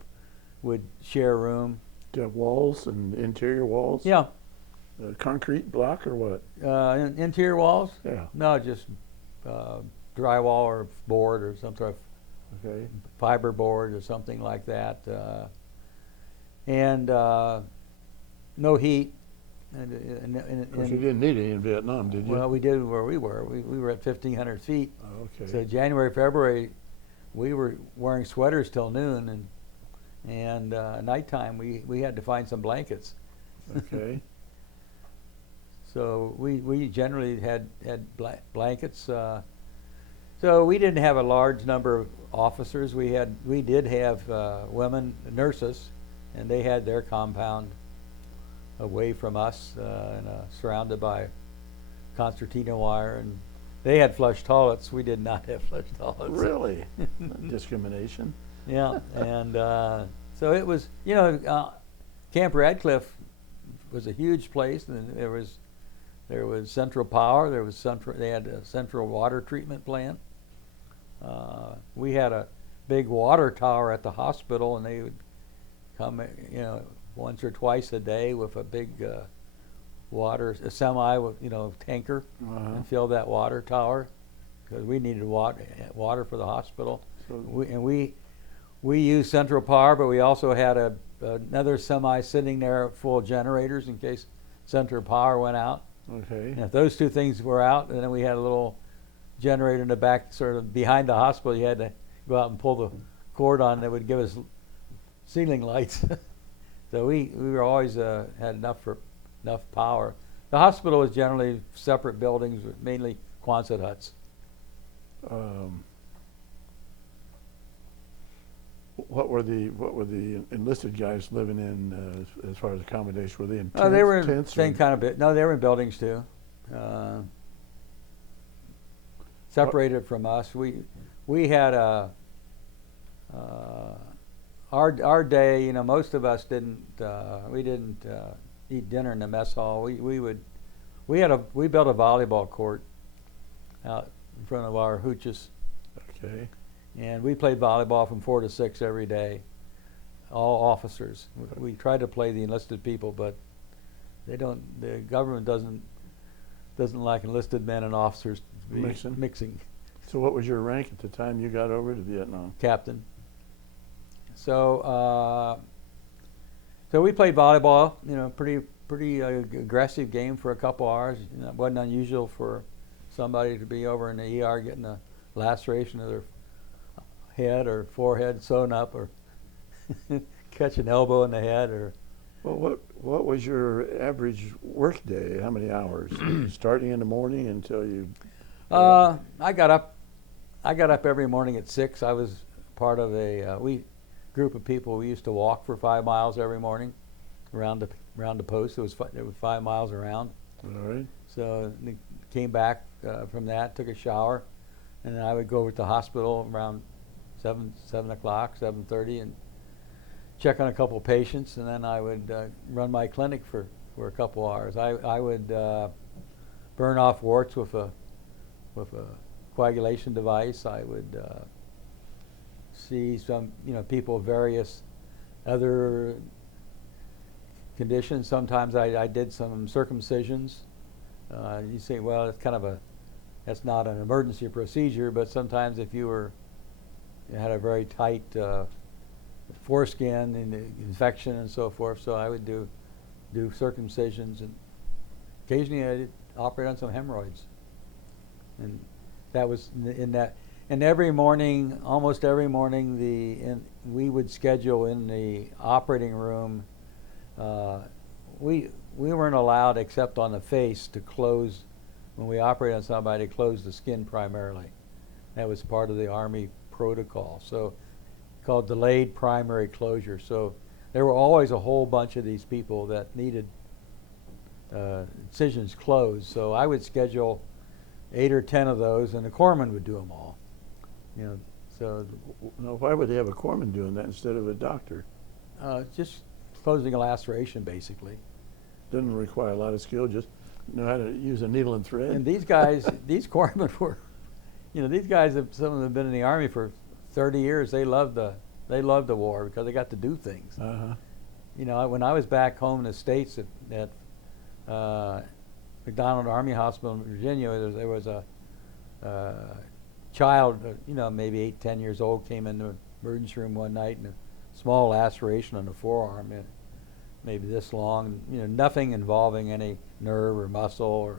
would share a room. Do you have walls and interior walls? Yeah. Concrete block or what? Interior walls? Yeah. No, just drywall or board or some sort of Okay. fiber board or something like that. And no heat. Of course, you didn't need any in Vietnam, did you? Well, we did where we were. We were at 1,500 feet. Okay. So January, February, we were wearing sweaters till noon, and nighttime we had to find some blankets. Okay. So we generally had blankets. So we didn't have a large number of officers. We did have women nurses, and they had their compound away from us, and surrounded by concertina wire, and they had flush toilets. We did not have flush toilets. Really? Discrimination? Yeah, and so it was, Camp Radcliffe was a huge place, and there was central power. They had a central water treatment plant. We had a big water tower at the hospital, and they would come, once or twice a day with a big a semi with, tanker, and fill that water tower, because we needed water for the hospital. So We used central power, but we also had another semi sitting there full of generators in case central power went out. okay. And if those two things were out, and then we had a little generator in the back, sort of behind the hospital, you had to go out and pull the cord on that would give us ceiling lights. So we were always had enough power. The hospital was generally separate buildings, mainly Quonset huts. What were the enlisted guys living in as far as accommodation? Were they in tents? Oh, they were in tents same kind of bit. No, they were in buildings too. Separated from us. We had our day. Most of us didn't. We didn't eat dinner in the mess hall. We built a volleyball court out in front of our hooches. Okay. And we played volleyball from 4 to 6 every day, all officers. We tried to play the enlisted people, but they don't. The government doesn't like enlisted men and officers to be mixing. So what was your rank at the time you got over to Vietnam? Captain. So we played volleyball. Pretty aggressive game for a couple hours. It wasn't unusual for somebody to be over in the ER getting a laceration of their head or forehead sewn up, or catch an elbow in the head, or. Well, what was your average work day? How many hours? Starting in the morning until you. I got up every morning at 6. I was part of a group of people. We used to walk for 5 miles every morning around the post. It was 5 miles around. All right. So came back from that, took a shower, and then I would go over to the hospital around 7 o'clock, 7:30, and check on a couple of patients, and then I would run my clinic for a couple hours. I would burn off warts with a coagulation device. I would see some people with various other conditions. Sometimes I did some circumcisions. You say, well, it's kind of that's not an emergency procedure, but sometimes if you had a very tight foreskin and infection and so forth, so I would do circumcisions, and occasionally I did operate on some hemorrhoids, and that was in that. And every morning, almost every morning, we would schedule in the operating room. We weren't allowed, except on the face, to close when we operate on somebody, to close the skin primarily. That was part of the Army protocol. So called delayed primary closure. So there were always a whole bunch of these people that needed incisions closed. So I would schedule 8 or 10 of those, and the corpsman would do them all. So now, why would they have a corpsman doing that instead of a doctor? just closing a laceration, basically. Doesn't require a lot of skill. Just know how to use a needle and thread. And these guys, these corpsmen were, these guys some of them have been in the Army for 30 years. They loved the war because they got to do things. When I was back home in the States at McDonald Army Hospital in Virginia, there was a child, maybe 8-10 years old, came into the emergency room one night and a small laceration on the forearm. maybe this long, nothing involving any nerve or muscle,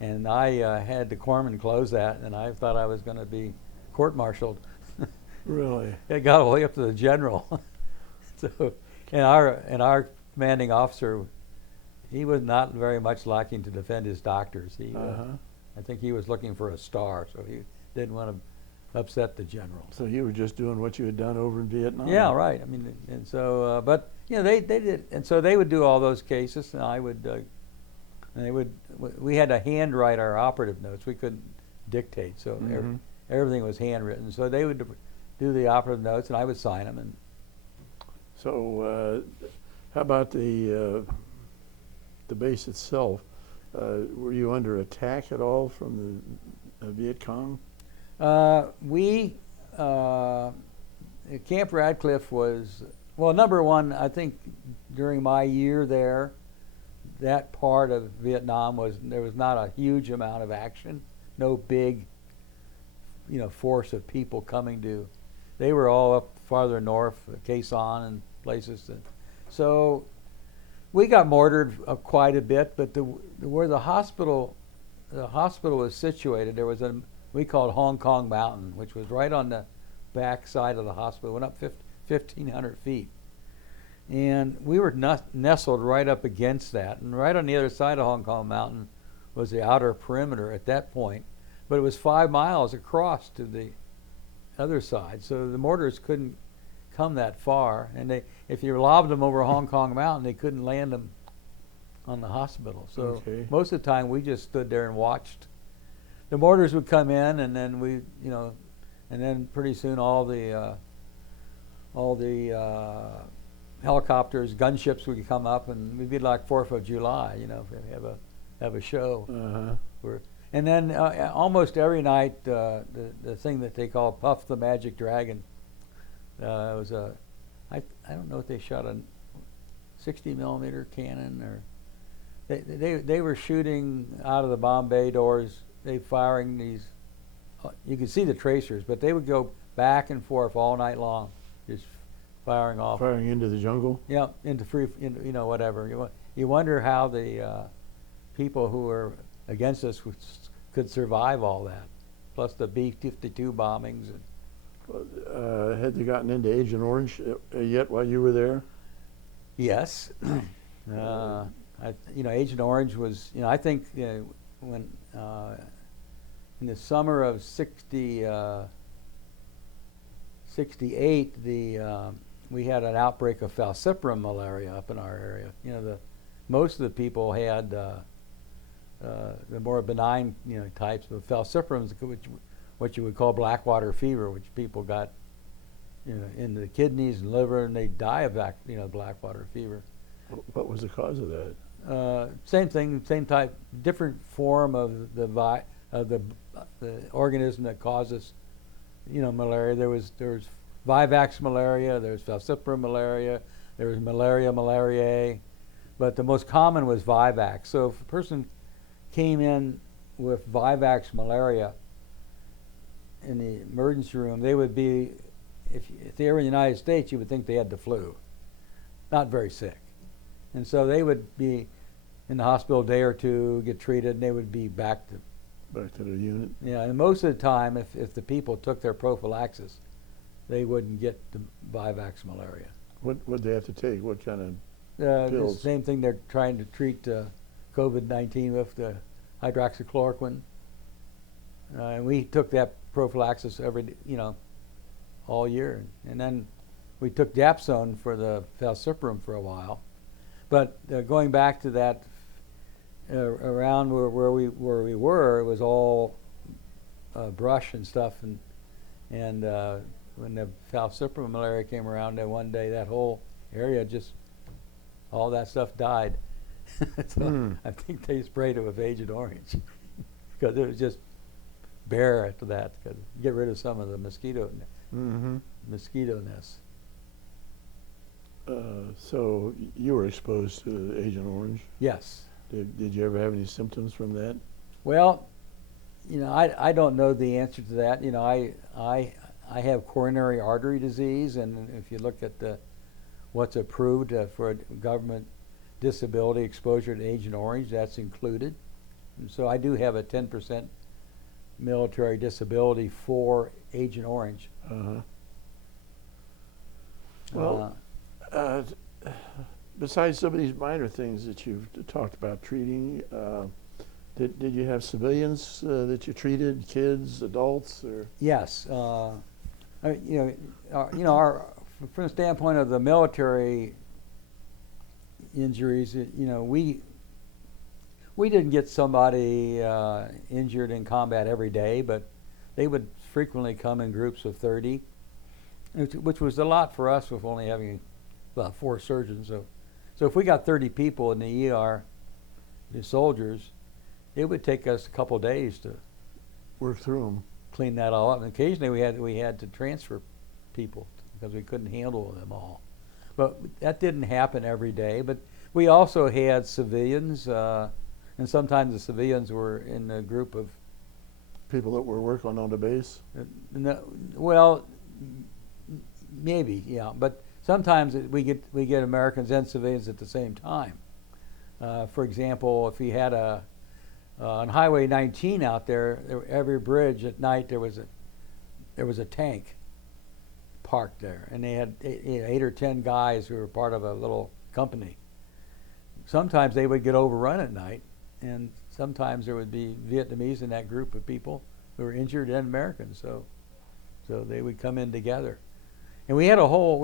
and I had the corpsman close that, and I thought I was going to be court-martialed. Really? It got all the way up to the general. So, and our commanding officer, he was not very much liking to defend his doctors. I think he was looking for a star, so he didn't want to upset the general. So you were just doing what you had done over in Vietnam? Yeah, right. I mean, and so, but they did, and so they would do all those cases, and I would, and they would. We had to handwrite our operative notes. We couldn't dictate, so everything was handwritten. So they would do the operative notes, and I would sign them. And so, how about the base itself? Were you under attack at all from the Viet Cong? Camp Radcliffe was, well, number one, I think during my year there, that part of Vietnam there was not a huge amount of action, no big, force of people coming to. They were all up farther north, Quezon and places. So we got mortared quite a bit, but where the hospital was situated, there was we called Hong Kong Mountain, which was right on the back side of the hospital. Went up 1,500 feet, and we were nestled right up against that. And right on the other side of Hong Kong Mountain was the outer perimeter at that point, but it was 5 miles across to the other side, so the mortars couldn't come that far. And if you lobbed them over Hong Kong Mountain, they couldn't land them on the hospital. So most of the time we just stood there and watched. The mortars would come in, and then and then pretty soon all the helicopters, gunships would come up, and we'd be like 4th of July, have a show. And then almost every night, the thing that they call Puff the Magic Dragon was I don't know if they shot a 60 millimeter cannon, or they were shooting out of the bomb bay doors. They firing these. You could see the tracers, but they would go back and forth all night long, just firing off. Firing into the jungle? Yeah, into whatever. You wonder how the people who were against us could survive all that, plus the B-52 bombings. Had they gotten into Agent Orange yet while you were there? Yes. Agent Orange was, I think when in the summer of 68, we had an outbreak of falciparum malaria up in our area. Most of the people had the more benign types, but falciparums, what you would call blackwater fever, which people got in the kidneys and liver, and they die of that blackwater fever. What was the cause of that? Same thing, same type, different form of the organism that causes malaria. There was Vivax malaria, there was falciparum malaria, there was malaria malariae, but the most common was Vivax. So if a person came in with Vivax malaria in the emergency room, they would be, if they were in the United States, you would think they had the flu. Not very sick. And so they would be in the hospital a day or two, get treated, and they would be back to the unit? Yeah, and most of the time, if the people took their prophylaxis, they wouldn't get the Vivax malaria. What would they have to take? What kind of pills? The same thing they're trying to treat COVID-19 with, the hydroxychloroquine. And we took that prophylaxis all year. And then we took Dapsone for the falciparum for a while. But going back to that, around where we were, it was all brush and stuff. And when the falciparum malaria came around, one day that whole area all that stuff died. So I think they sprayed it with Agent Orange because it was just bare after that. To get rid of some of the mosquito nests. So you were exposed to Agent Orange? Yes. Did you ever have any symptoms from that? Well, I don't know the answer to that. I have coronary artery disease, and if you look at what's approved for government disability exposure to Agent Orange. That's included. And so I do have a 10% military disability for Agent Orange. Uh-huh. Well, besides some of these minor things that you've talked about treating, did you have civilians that you treated, kids, adults, or? Yes, our from the standpoint of the military injuries, we didn't get somebody injured in combat every day, but they would frequently come in groups of 30, which was a lot for us with only having about 4 surgeons. So if we got 30 people in the ER, the soldiers, it would take us a couple days to Work through them. clean that all up. And occasionally we had to transfer people because we couldn't handle them all. But that didn't happen every day. But we also had civilians, and sometimes the civilians were in a group of People that were working on the base? well, maybe, yeah. But sometimes we get Americans and civilians at the same time. For example, if you had on Highway 19 out there, every bridge at night there was a tank parked there, and they had 8 or 10 guys who were part of a little company. Sometimes they would get overrun at night, and sometimes there would be Vietnamese in that group of people who were injured and Americans. So they would come in together, and we had a whole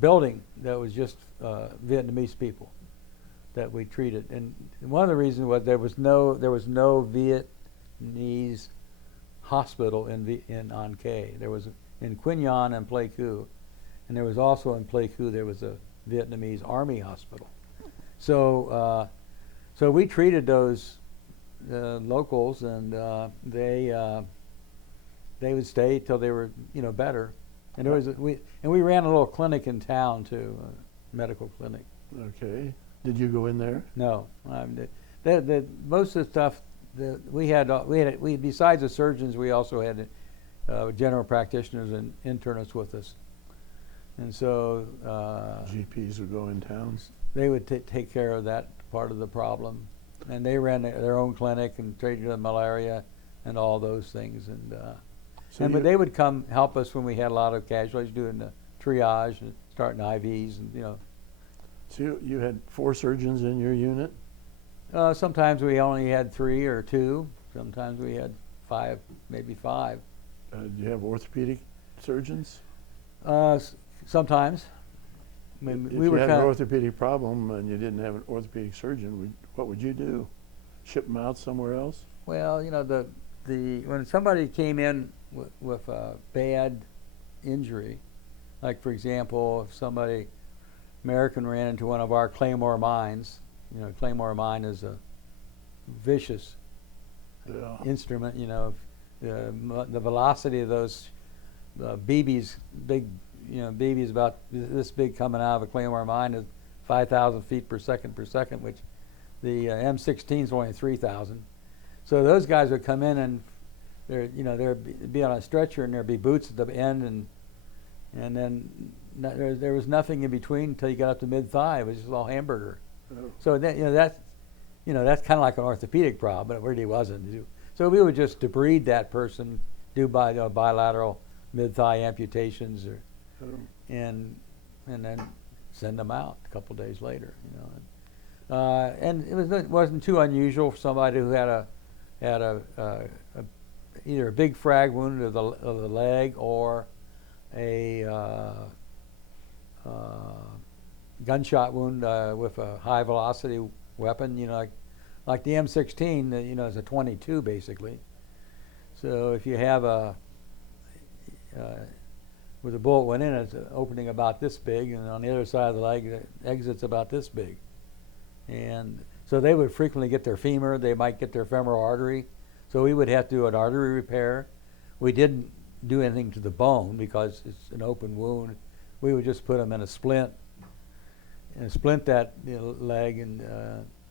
building that was just Vietnamese people that we treated. And one of the reasons was there was no Vietnamese hospital in An Khê. There was in Quy Nhon and Pleiku, and there was also in Pleiku there was a Vietnamese Army hospital. So we treated those locals, and they would stay till they were better. And we ran a little clinic in town too, a medical clinic. Okay. Did you go in there? No, most of the stuff that we had besides the surgeons, we also had general practitioners and internists with us, and so GPs would go in towns. they would take care of that part of the problem, and they ran their own clinic and treated the malaria and all those things, but they would come help us when we had a lot of casualties, doing the triage and starting IVs and So you had 4 surgeons in your unit? Sometimes we only had 3 or 2. Sometimes we had 5, maybe 5. Do you have orthopedic surgeons? Sometimes. If you had an orthopedic problem and you didn't have an orthopedic surgeon, what would you do? Ship them out somewhere else? Well, when somebody came in with a bad injury, like for example, if American ran into one of our Claymore mines. Claymore mine is a vicious instrument. The velocity of those BBs, BBs about this big coming out of a Claymore mine is 5,000 feet per second, which the M16 is only 3,000. So those guys would come in and they'd be on a stretcher and there'd be boots at the end, and then there was nothing in between until you got up to mid-thigh. It was just all hamburger. Oh. So that's kind of like an orthopedic problem, but it really wasn't. So we would just debride that person, do bilateral mid-thigh amputations, and then send them out a couple days later. And it wasn't too unusual for somebody who had either a big frag wound of the leg or a gunshot wound with a high velocity weapon, like the M16, is a 22 basically. So if you have where the bullet went in, it's an opening about this big, and on the other side of the leg, the exit's about this big. And so they would frequently get their femur, they might get their femoral artery. So we would have to do an artery repair. We didn't do anything to the bone because it's an open wound. We would just put them in a splint that leg, and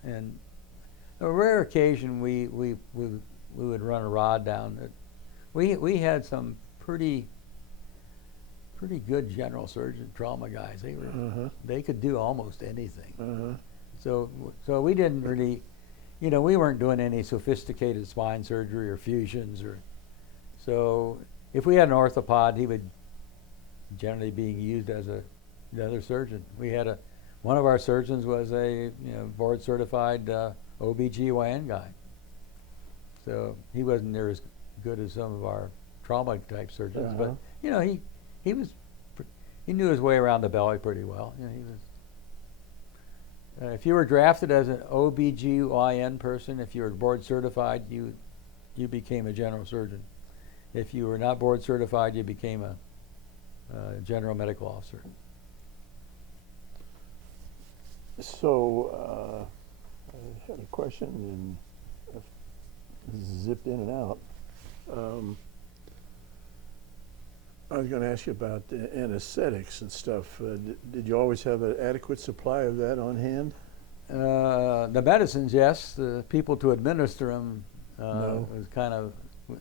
on a rare occasion we would run a rod down. We had some pretty pretty good general surgeon trauma guys. They could do almost anything. So we didn't really, we weren't doing any sophisticated spine surgery or fusions so if we had an orthopod, he would generally being used as another surgeon. We had one of our surgeons was a board certified OBGYN guy. So he wasn't near as good as some of our trauma type surgeons, but he knew his way around the belly pretty well. If you were drafted as an OBGYN person, if you were board certified, you became a general surgeon. If you were not board certified, you became a general medical officer. So I had a question and I've zipped in and out. I was going to ask you about the anesthetics and stuff. Did you always have an adequate supply of that on hand? The medicines, yes. The people to administer them No. was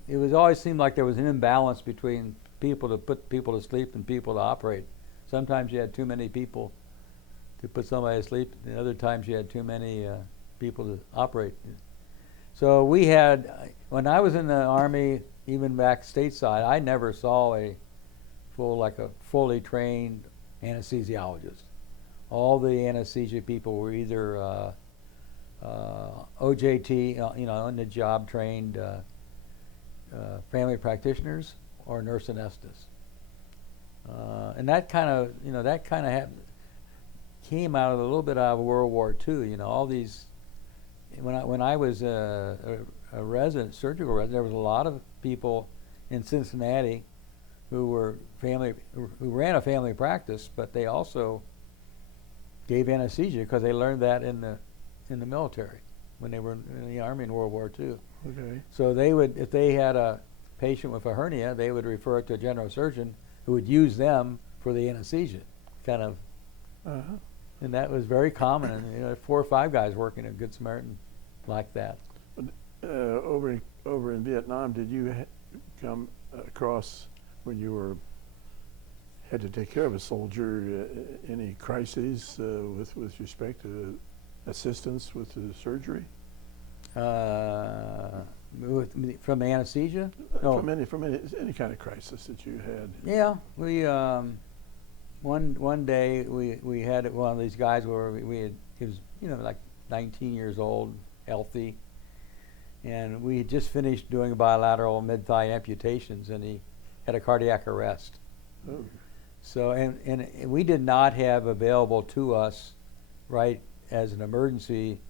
it was always seemed like there was an imbalance between people to put people to sleep and people to operate. Sometimes you had too many people to put somebody to sleep, and other times you had too many people to operate. So we had, when I was in the Army, even back stateside, I never saw a fully trained anesthesiologist. All the anesthesia people were either OJT, on the job trained family practitioners or nurse anesthetists. And that kind of came out of a little bit out of World War II. All these, when I was a resident, surgical resident, there was a lot of people in Cincinnati who ran a family practice, but they also gave anesthesia because they learned that in the military when they were in the Army in World War II. Okay. So they would, if they had a patient with a hernia, they would refer it to a general surgeon who would use them for the anesthesia, and that was very common. And 4 or 5 guys working at Good Samaritan like that. Over in Vietnam, did you come across, when you had to take care of a soldier, any crises with respect to assistance with the surgery? From anesthesia? No. From any kind of crisis that you had. Yeah, we one day we had one of these guys where he was like 19 years old, healthy, and we had just finished doing bilateral mid-thigh amputations, and he had a cardiac arrest. Oh. So and we did not have available to us, right, as an emergency,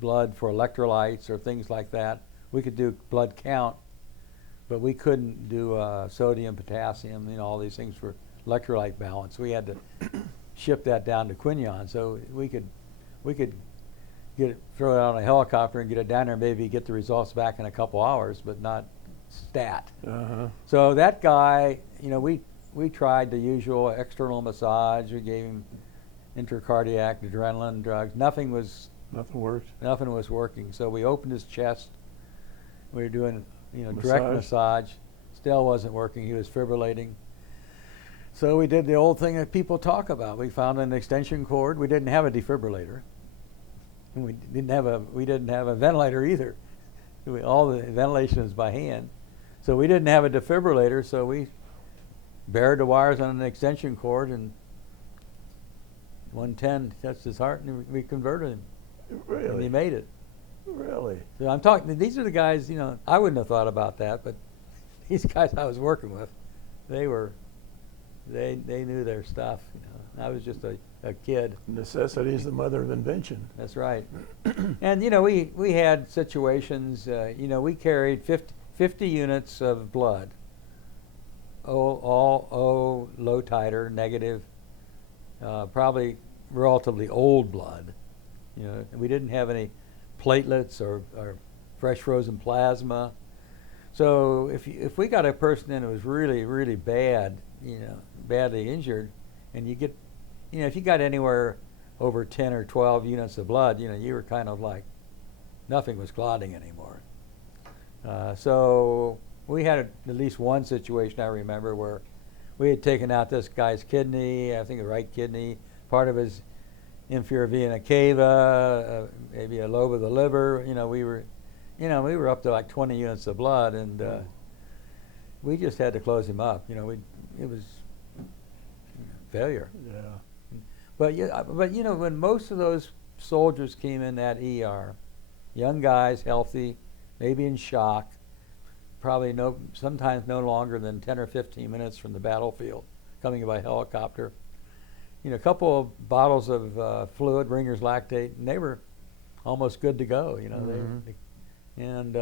blood for electrolytes or things like that. We could do blood count, but we couldn't do sodium, potassium, all these things for electrolyte balance. We had to ship that down to Quinyon, so we could throw it on a helicopter and get it down there, and maybe get the results back in a couple hours, but not stat. So that guy, we tried the usual external massage. We gave him intracardiac adrenaline drugs. Nothing worked. Nothing was working. So we opened his chest. We were doing, direct massage. Still wasn't working. He was fibrillating. So we did the old thing that people talk about. We found an extension cord. We didn't have a defibrillator. And we didn't have a ventilator either. All the ventilation is by hand. So we didn't have a defibrillator. So we buried the wires on an extension cord, and 110 touched his heart, and we converted him. Really? And he made it. Really? So I'm talking, these are the guys, I wouldn't have thought about that, but these guys I was working with, they knew their stuff. I was just a kid. Necessity is the mother of invention. That's right. And we had situations, we carried 50 units of blood, all O, low titer, negative, probably relatively old blood. We didn't have any platelets or fresh frozen plasma. So if we got a person in who was really, really bad, badly injured, and you get, if you got anywhere over 10 or 12 units of blood, you were kind of like, nothing was clotting anymore. So we had at least one situation I remember where we had taken out this guy's kidney, I think a right kidney, part of his inferior vena cava, maybe a lobe of the liver. We were up to like 20 units of blood, and we just had to close him up. It was failure. Yeah. But when most of those soldiers came in that ER, young guys, healthy, maybe in shock, probably sometimes no longer than 10 or 15 minutes from the battlefield, coming by helicopter. A couple of bottles of fluid, Ringer's lactate, and they were almost good to go. They had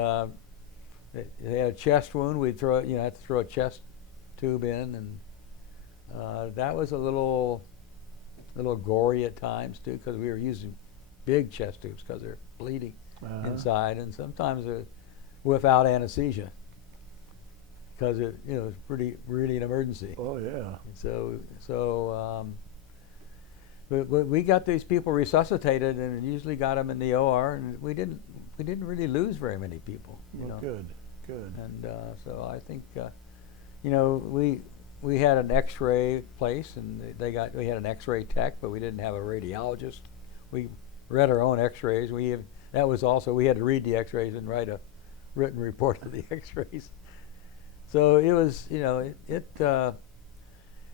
a chest wound. We'd had to throw a chest tube in, and that was a little gory at times too, because we were using big chest tubes because they're bleeding inside, and sometimes without anesthesia, because it was really an emergency. Oh yeah. But we got these people resuscitated, and usually got them in the OR, and we didn't really lose very many people. Good. And so I think we had an X-ray place, and we had an X-ray tech, but we didn't have a radiologist. We read our own X-rays. We had to read the X-rays and write a written report of the X-rays. So it was,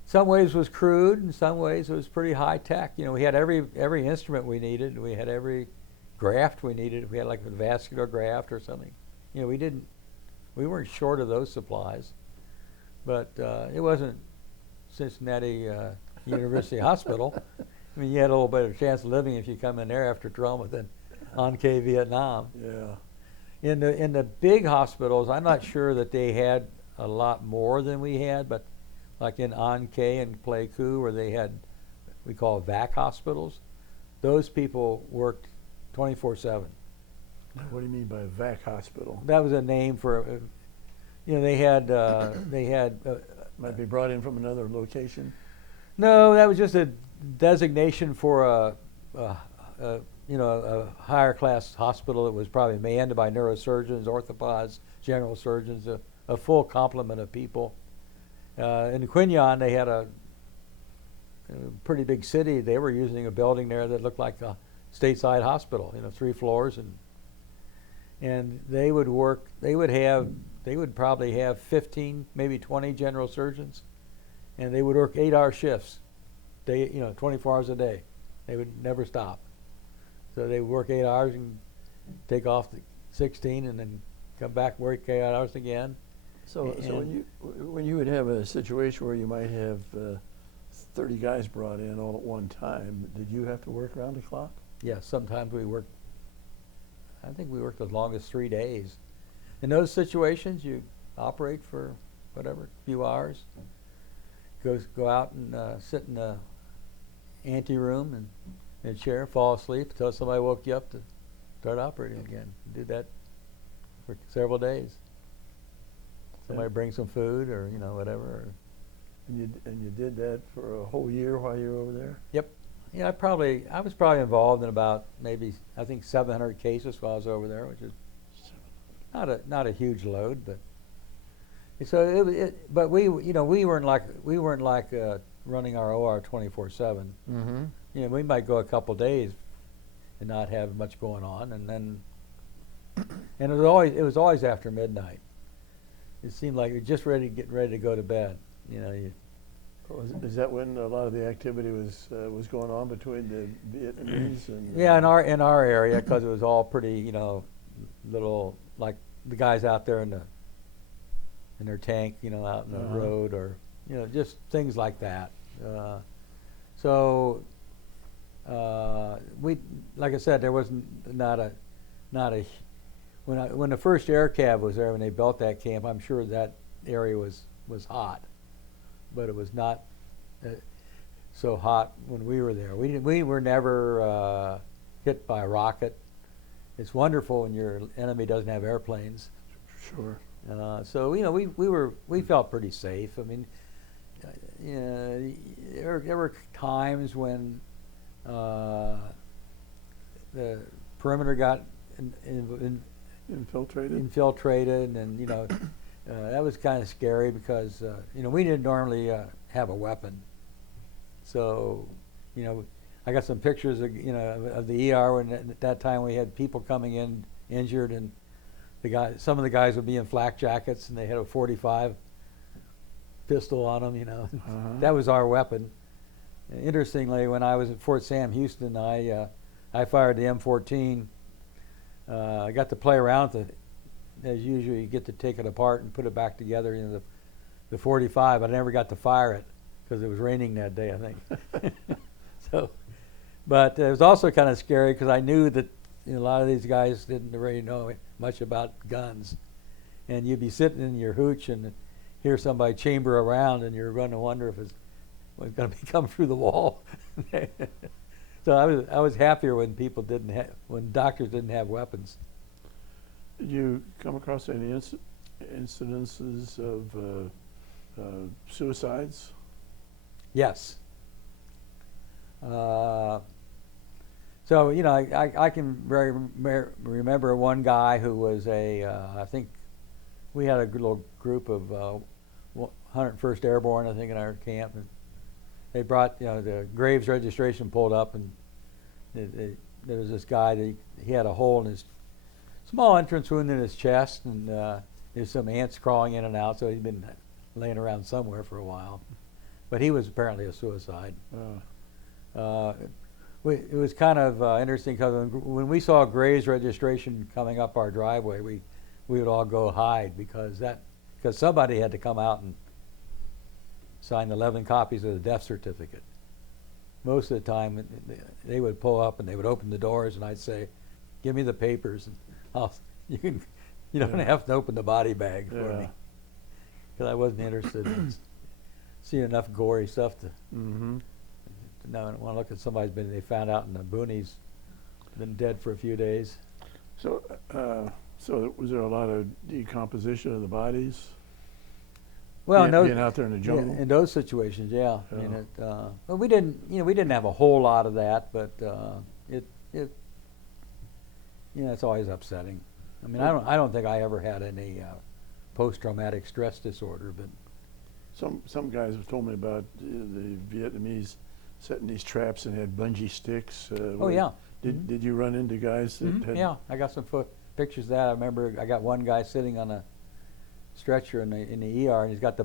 some ways was crude, in some ways it was pretty high tech. We had every instrument we needed. We had every graft we needed. We had like a vascular graft or something. We weren't short of those supplies, but it wasn't Cincinnati University Hospital. I mean, you had a little bit of chance of living if you come in there after trauma than on K Vietnam. Yeah. In the big hospitals, I'm not sure that they had a lot more than we had, but like in An Khe and Pleiku, where they had, we call VAC hospitals, those people worked 24/7. What do you mean by VAC hospital? That was a name for, they had Might be brought in from another location. No, that was just a designation for a higher class hospital that was probably manned by neurosurgeons, orthopods, general surgeons, a full complement of people. In Quy Nhon, they had a pretty big city. They were using a building there that looked like a stateside hospital, 3 floors, and they would probably have 15, maybe 20 general surgeons, and they would work 8-hour shifts, 24 hours a day. They would never stop. So they would work 8 hours and take off the 16, and then come back, work 8 hours again. So when you would have a situation where you might have 30 guys brought in all at one time, did you have to work around the clock? Yeah, sometimes I think we worked as long as 3 days. In those situations, you operate for whatever, a few hours, go out and sit in the anteroom and in a chair, fall asleep until somebody woke you up to start operating again. Do that for several days. Somebody bring some food or whatever. And you did that for a whole year while you were over there? Yep. Yeah, I was probably involved in about maybe 700 cases while I was over there, which is not a huge load, but so but we weren't like running our OR 24/7. Mm-hmm. We might go a couple days and not have much going on, and then it was always after midnight. It seemed like we were just getting ready to go to bed. Is that when a lot of the activity was going on between the Vietnamese and? Yeah, in our area, because it was all pretty, little, like the guys out there in their tank, out in the road, or just things like that. We, like I said, there was not a when the first air cab was there, when they built that camp, I'm sure that area was hot, but it was not so hot when we were there. We were never hit by a rocket. It's wonderful when your enemy doesn't have airplanes. Sure. So we felt pretty safe. I mean, there were times when the perimeter got infiltrated, and That was kind of scary because we didn't normally have a weapon, so I got some pictures of the ER when at that time we had people coming in injured, and some of the guys would be in flak jackets and they had a .45 pistol on them. Uh-huh. That was our weapon. Interestingly, when I was at Fort Sam Houston, I fired the M14. I got to play around with it. As usual, you get to take it apart and put it back together. The .45. I never got to fire it because it was raining that day, I think. But it was also kind of scary because I knew that a lot of these guys didn't really know much about guns, and you'd be sitting in your hooch and hear somebody chamber around, and you're going to wonder if it's going to come through the wall. So I was happier when when doctors didn't have weapons. Did you come across any incidences of suicides? Yes. So I can remember one guy who was I think we had a good little group of 101st Airborne, I think, in our camp, and they brought the Graves registration pulled up, and there was this guy that he had a hole in his small entrance wound in his chest, and there's some ants crawling in and out, so he'd been laying around somewhere for a while, but he was apparently a suicide. It was kind of interesting because when we saw Graves registration coming up our driveway, we would all go hide because somebody had to come out and sign 11 copies of the death certificate. Most of the time, they would pull up and they would open the doors, and I'd say, "Give me the papers, and you don't have to open the body bag for me," because I wasn't interested in seeing enough gory stuff to. Mm-hmm. No, I don't want to look at somebody's they found out in the boonies, been dead for a few days. So was there a lot of decomposition of the bodies? Well, being out there in the jungle. In those situations, yeah. I mean, but we didn't have a whole lot of that, but it's always upsetting. I mean, I don't think I ever had any post-traumatic stress disorder, but some guys have told me about the Vietnamese setting these traps and had bungee sticks. Did you run into guys that had? Yeah, I got some pictures of that. I remember I got one guy sitting on a stretcher in the ER, and he's got the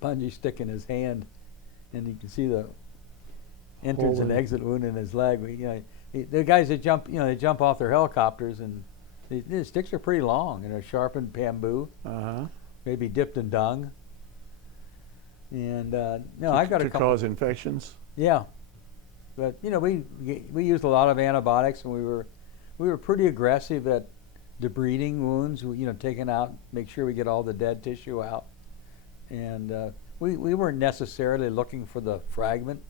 bungee stick in his hand, and you can see the entrance and exit wound in his leg. The guys that jump, they jump off their helicopters, and the sticks are pretty long, and they're sharpened bamboo, maybe dipped in dung. And I got a couple. To cause infections. Yeah, but we used a lot of antibiotics, and we were pretty aggressive at debriding wounds. Taking out, make sure we get all the dead tissue out, and we weren't necessarily looking for the fragment.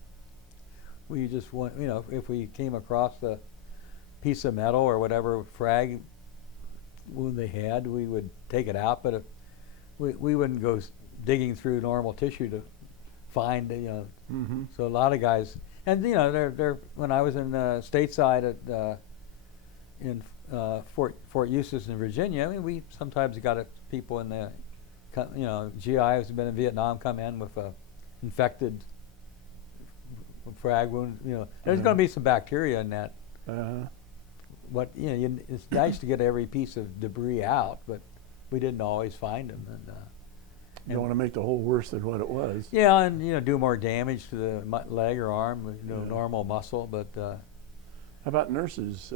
We just want, if we came across a piece of metal or whatever frag wound they had, we would take it out, but we wouldn't go digging through normal tissue to find, So a lot of guys, and they're when I was in stateside in Fort Eustis in Virginia, I mean, we sometimes got people in the, GIs who've been in Vietnam come in with a infected frag wound. There's going to be some bacteria in that. But it's nice to get every piece of debris out, but we didn't always find them. You don't want to make the hole worse than what it was. Yeah, and do more damage to the leg or arm, normal muscle. But how about nurses?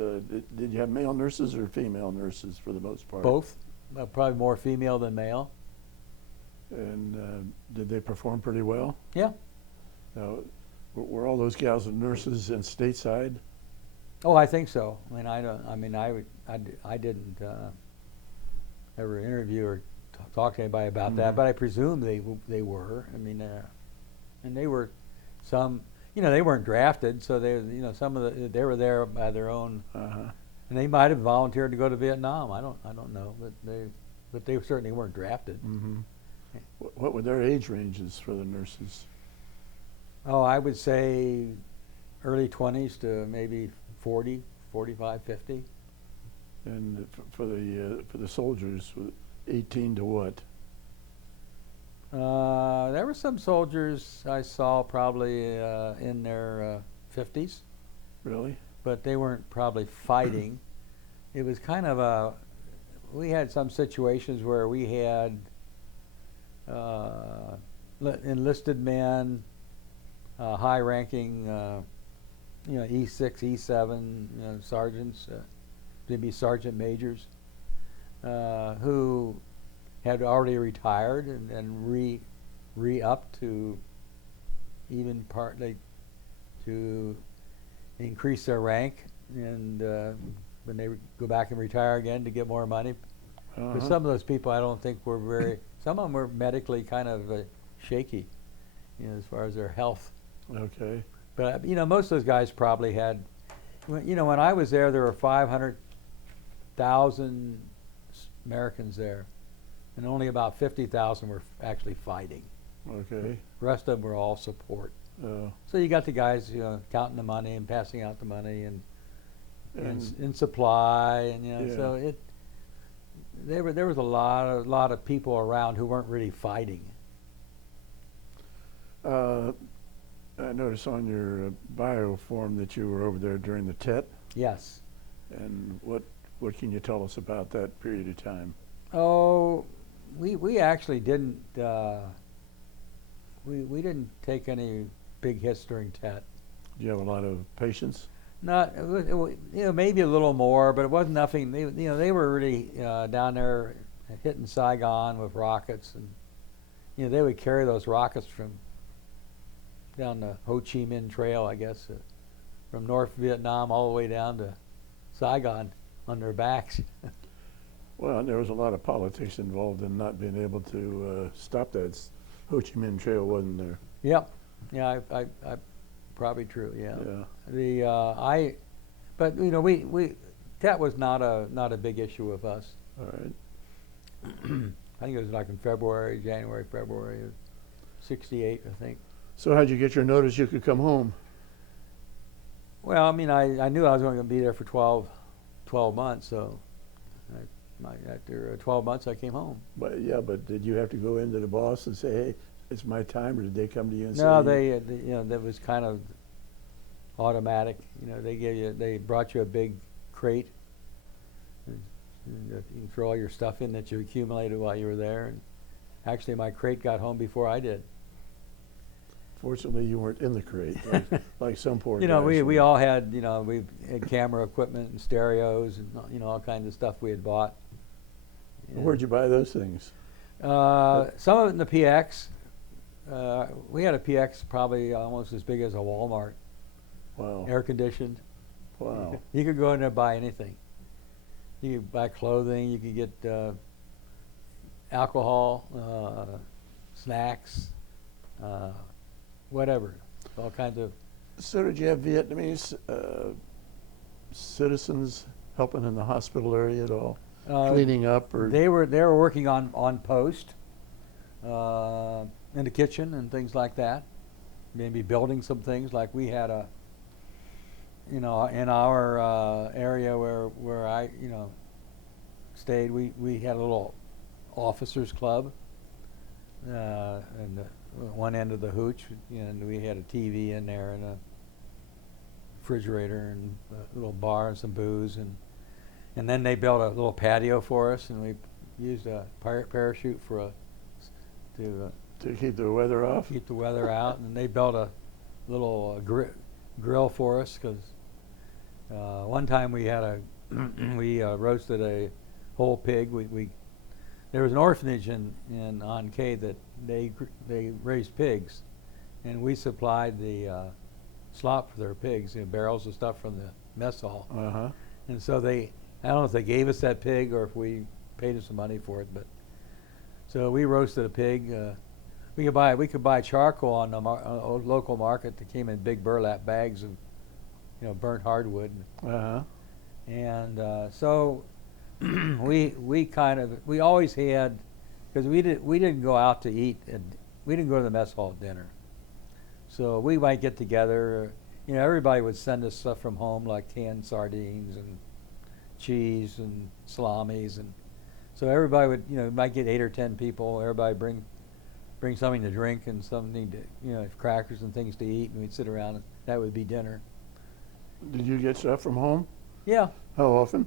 Did you have male nurses or female nurses for the most part? Both, probably more female than male. And did they perform pretty well? Yeah. Were all those gals and nurses in stateside? Oh, I think so. I didn't ever interview or talk to anybody about that, but I presume they were. I mean, and they were some. They weren't drafted, so they were there by their own, and they might have volunteered to go to Vietnam. I don't know, but they certainly weren't drafted. Mm-hmm. What were their age ranges for the nurses? Oh, I would say early 20s to maybe 40, 45, 50. And for the soldiers, 18 to what? There were some soldiers I saw probably in their 50s, Really? but they weren't probably fighting. It was kind of we had some situations where we had enlisted men, high-ranking, E6, E7 sergeants, maybe sergeant majors, who had already retired and re-upped to even partly to increase their rank, and when they go back and retire again to get more money. But some of those people I don't think were very, some of them were medically kind of shaky, as far as their health. Okay. But, most of those guys probably had, when I was there were 500,000 Americans there, and only about 50,000 were actually fighting. Okay. The rest of them were all support. Oh. So you got the guys, counting the money and passing out the money and supply, and Yeah. so there was a lot of people around who weren't really fighting. I noticed on your bio form that you were over there during the Tet, Yes. and what can you tell us about that period of time? Oh, we actually didn't we didn't take any big hits during Tet. Do you have a lot of patience? Not, maybe a little more, but it wasn't nothing. They were really down there hitting Saigon with rockets, and they would carry those rockets from down the Ho Chi Minh Trail, I guess, from North Vietnam all the way down to Saigon on their backs. Well, there was a lot of politics involved in not being able to stop that. Ho Chi Minh Trail wasn't there. Yep. Yeah, I probably true. Yeah. Yeah. But that was not a big issue with us. All right. I think it was like in January, February of '68, I think. So how'd you get your notice you could come home? Well, I mean, I knew I was going to be there for 12 months, so after 12 months I came home. But did you have to go into the boss and say, hey, it's my time, or did they come to you and say? No, that was kind of automatic. They brought you a big crate, and you can throw all your stuff in that you accumulated while you were there. And actually, my crate got home before I did. Fortunately, you weren't in the crate, like some poor guys. We all had, we had camera equipment and stereos and, all kinds of stuff we had bought. Where'd you buy those things? Some of it in the PX. We had a PX probably almost as big as a Walmart. Wow. Air conditioned. Wow. You could go in there and buy anything. You could buy clothing. You could get alcohol, snacks, whatever. All kinds of. So did you have Vietnamese citizens helping in the hospital area at all? Cleaning up, or they were working on post in the kitchen and things like that. Maybe building some things, like we had in our area where I stayed, we had a little officers club, and one end of the hooch, and we had a TV in there and a refrigerator and a little bar and some booze, and then they built a little patio for us, and we used a parachute to keep the weather off. Keep the weather out, and they built a little grill for us, because one time we had we roasted a whole pig. There was an orphanage on K that they raised pigs, and we supplied the slop for their pigs, barrels of stuff from the mess hall. And so I don't know if they gave us that pig or if we paid them some money for it, but so we roasted a pig. We could buy charcoal on the local market that came in big burlap bags of burnt hardwood. And so we always had, because we didn't go out to eat, and we didn't go to the mess hall at dinner. So we might get together. Everybody would send us stuff from home, like canned sardines and cheese and salamis, and so everybody would, might get 8 or 10 people. Everybody bring bring something to drink and something to, crackers and things to eat, and we'd sit around and that would be dinner. Did you get stuff from home? Yeah. How often?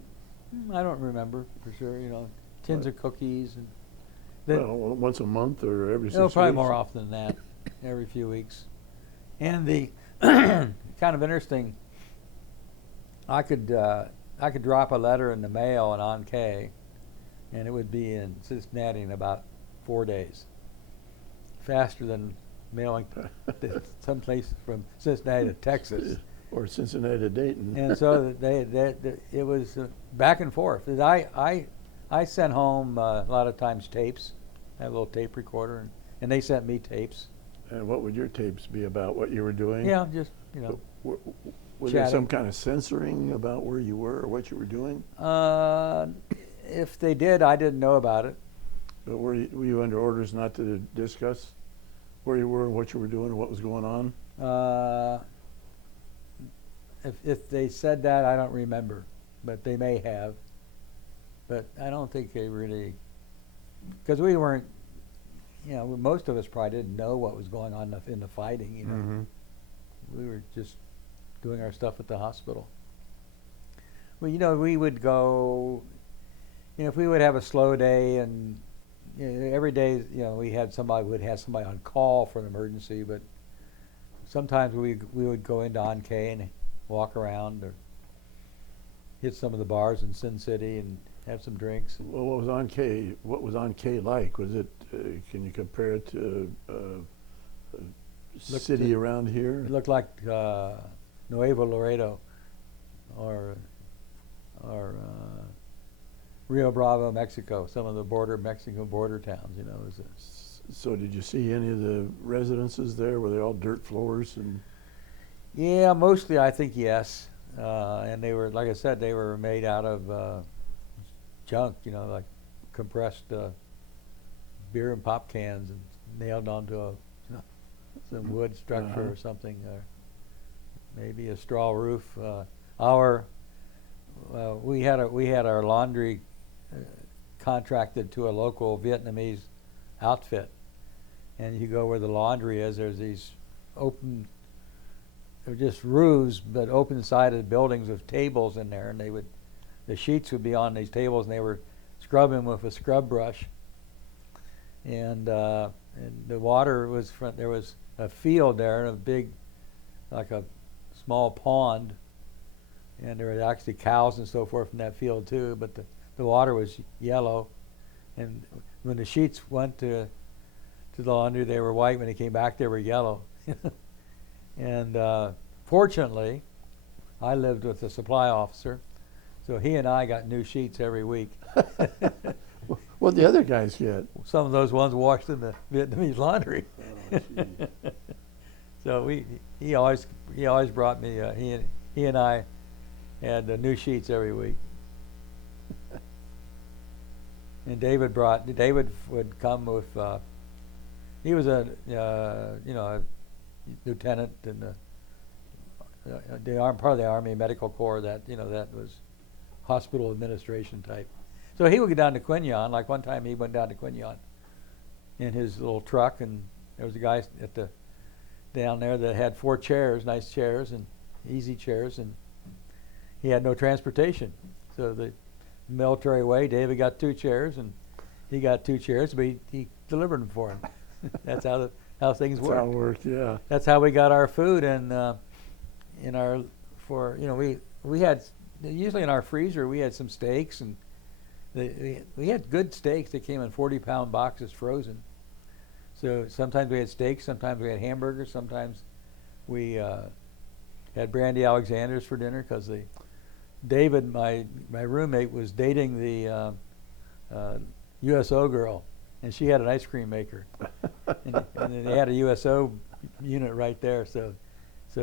I don't remember for sure, tins of cookies and. Well, once a month or every 6 No, weeks? probably more often than that, every few weeks. And the kind of interesting, I could drop a letter in the mail in On-K, and it would be in Cincinnati in about 4 days, faster than mailing someplace from Cincinnati to Texas. Or Cincinnati to Dayton. And so it was back and forth. I sent home a lot of times tapes. I had a little tape recorder, and they sent me tapes. And what would your tapes be about? What you were doing? Yeah, just Was there some kind of censoring about where you were or what you were doing? If they did, I didn't know about it. But were you under orders not to discuss where you were and what you were doing and what was going on? If they said that, I don't remember, but they may have. But I don't think they really, because we weren't, most of us probably didn't know what was going on in the fighting. Mm-hmm. We were just doing our stuff at the hospital. Well, we would go, if we would have a slow day, and every day, we would have somebody on call for an emergency, but sometimes we would go into On-K and walk around or hit some of the bars in Sin City and have some drinks. Well, what was On-K like? Was it? Can you compare it to a city around here? It looked like Nuevo Laredo or Rio Bravo, Mexico. Some of the Mexican border towns. So did you see any of the residences there? Were they all dirt floors and? Yeah, mostly I think yes. And they were, like I said, they were made out of junk, like compressed beer and pop cans and nailed onto some wood structure or something, or maybe a straw roof. We had our laundry contracted to a local Vietnamese outfit, and you go where the laundry is. There's these open. They're just roofs, but open-sided buildings with tables in there, and the sheets would be on these tables, and they were scrubbing with a scrub brush. And the water was there was a field there, and a big, like a small pond, and there were actually cows and so forth in that field too. But the water was yellow, and when the sheets went to the laundry, they were white. When they came back, they were yellow. And fortunately, I lived with the supply officer, so he and I got new sheets every week. What'd the other guys get? Some of those ones washed in the Vietnamese laundry. Oh, So he always brought me. He and I had new sheets every week. And David would come with. He was a lieutenant in part of the Army Medical Corps. That was hospital administration type. So he would go down to Quinyon. Like one time he went down to Quinyon in his little truck, and there was a guy down there that had 4 chairs, nice chairs and easy chairs, and he had no transportation. So the military way, David got 2 chairs, and he got 2 chairs, but he delivered them for him. That's how things work. That's how it worked, yeah. That's how we got our food, and we had usually in our freezer we had some steaks, and we had good steaks that came in 40-pound boxes frozen. So sometimes we had steaks, sometimes we had hamburgers, sometimes we had Brandy Alexander's for dinner because David, my roommate, was dating the USO girl, and she had an ice cream maker, and then they had a USO unit right there. So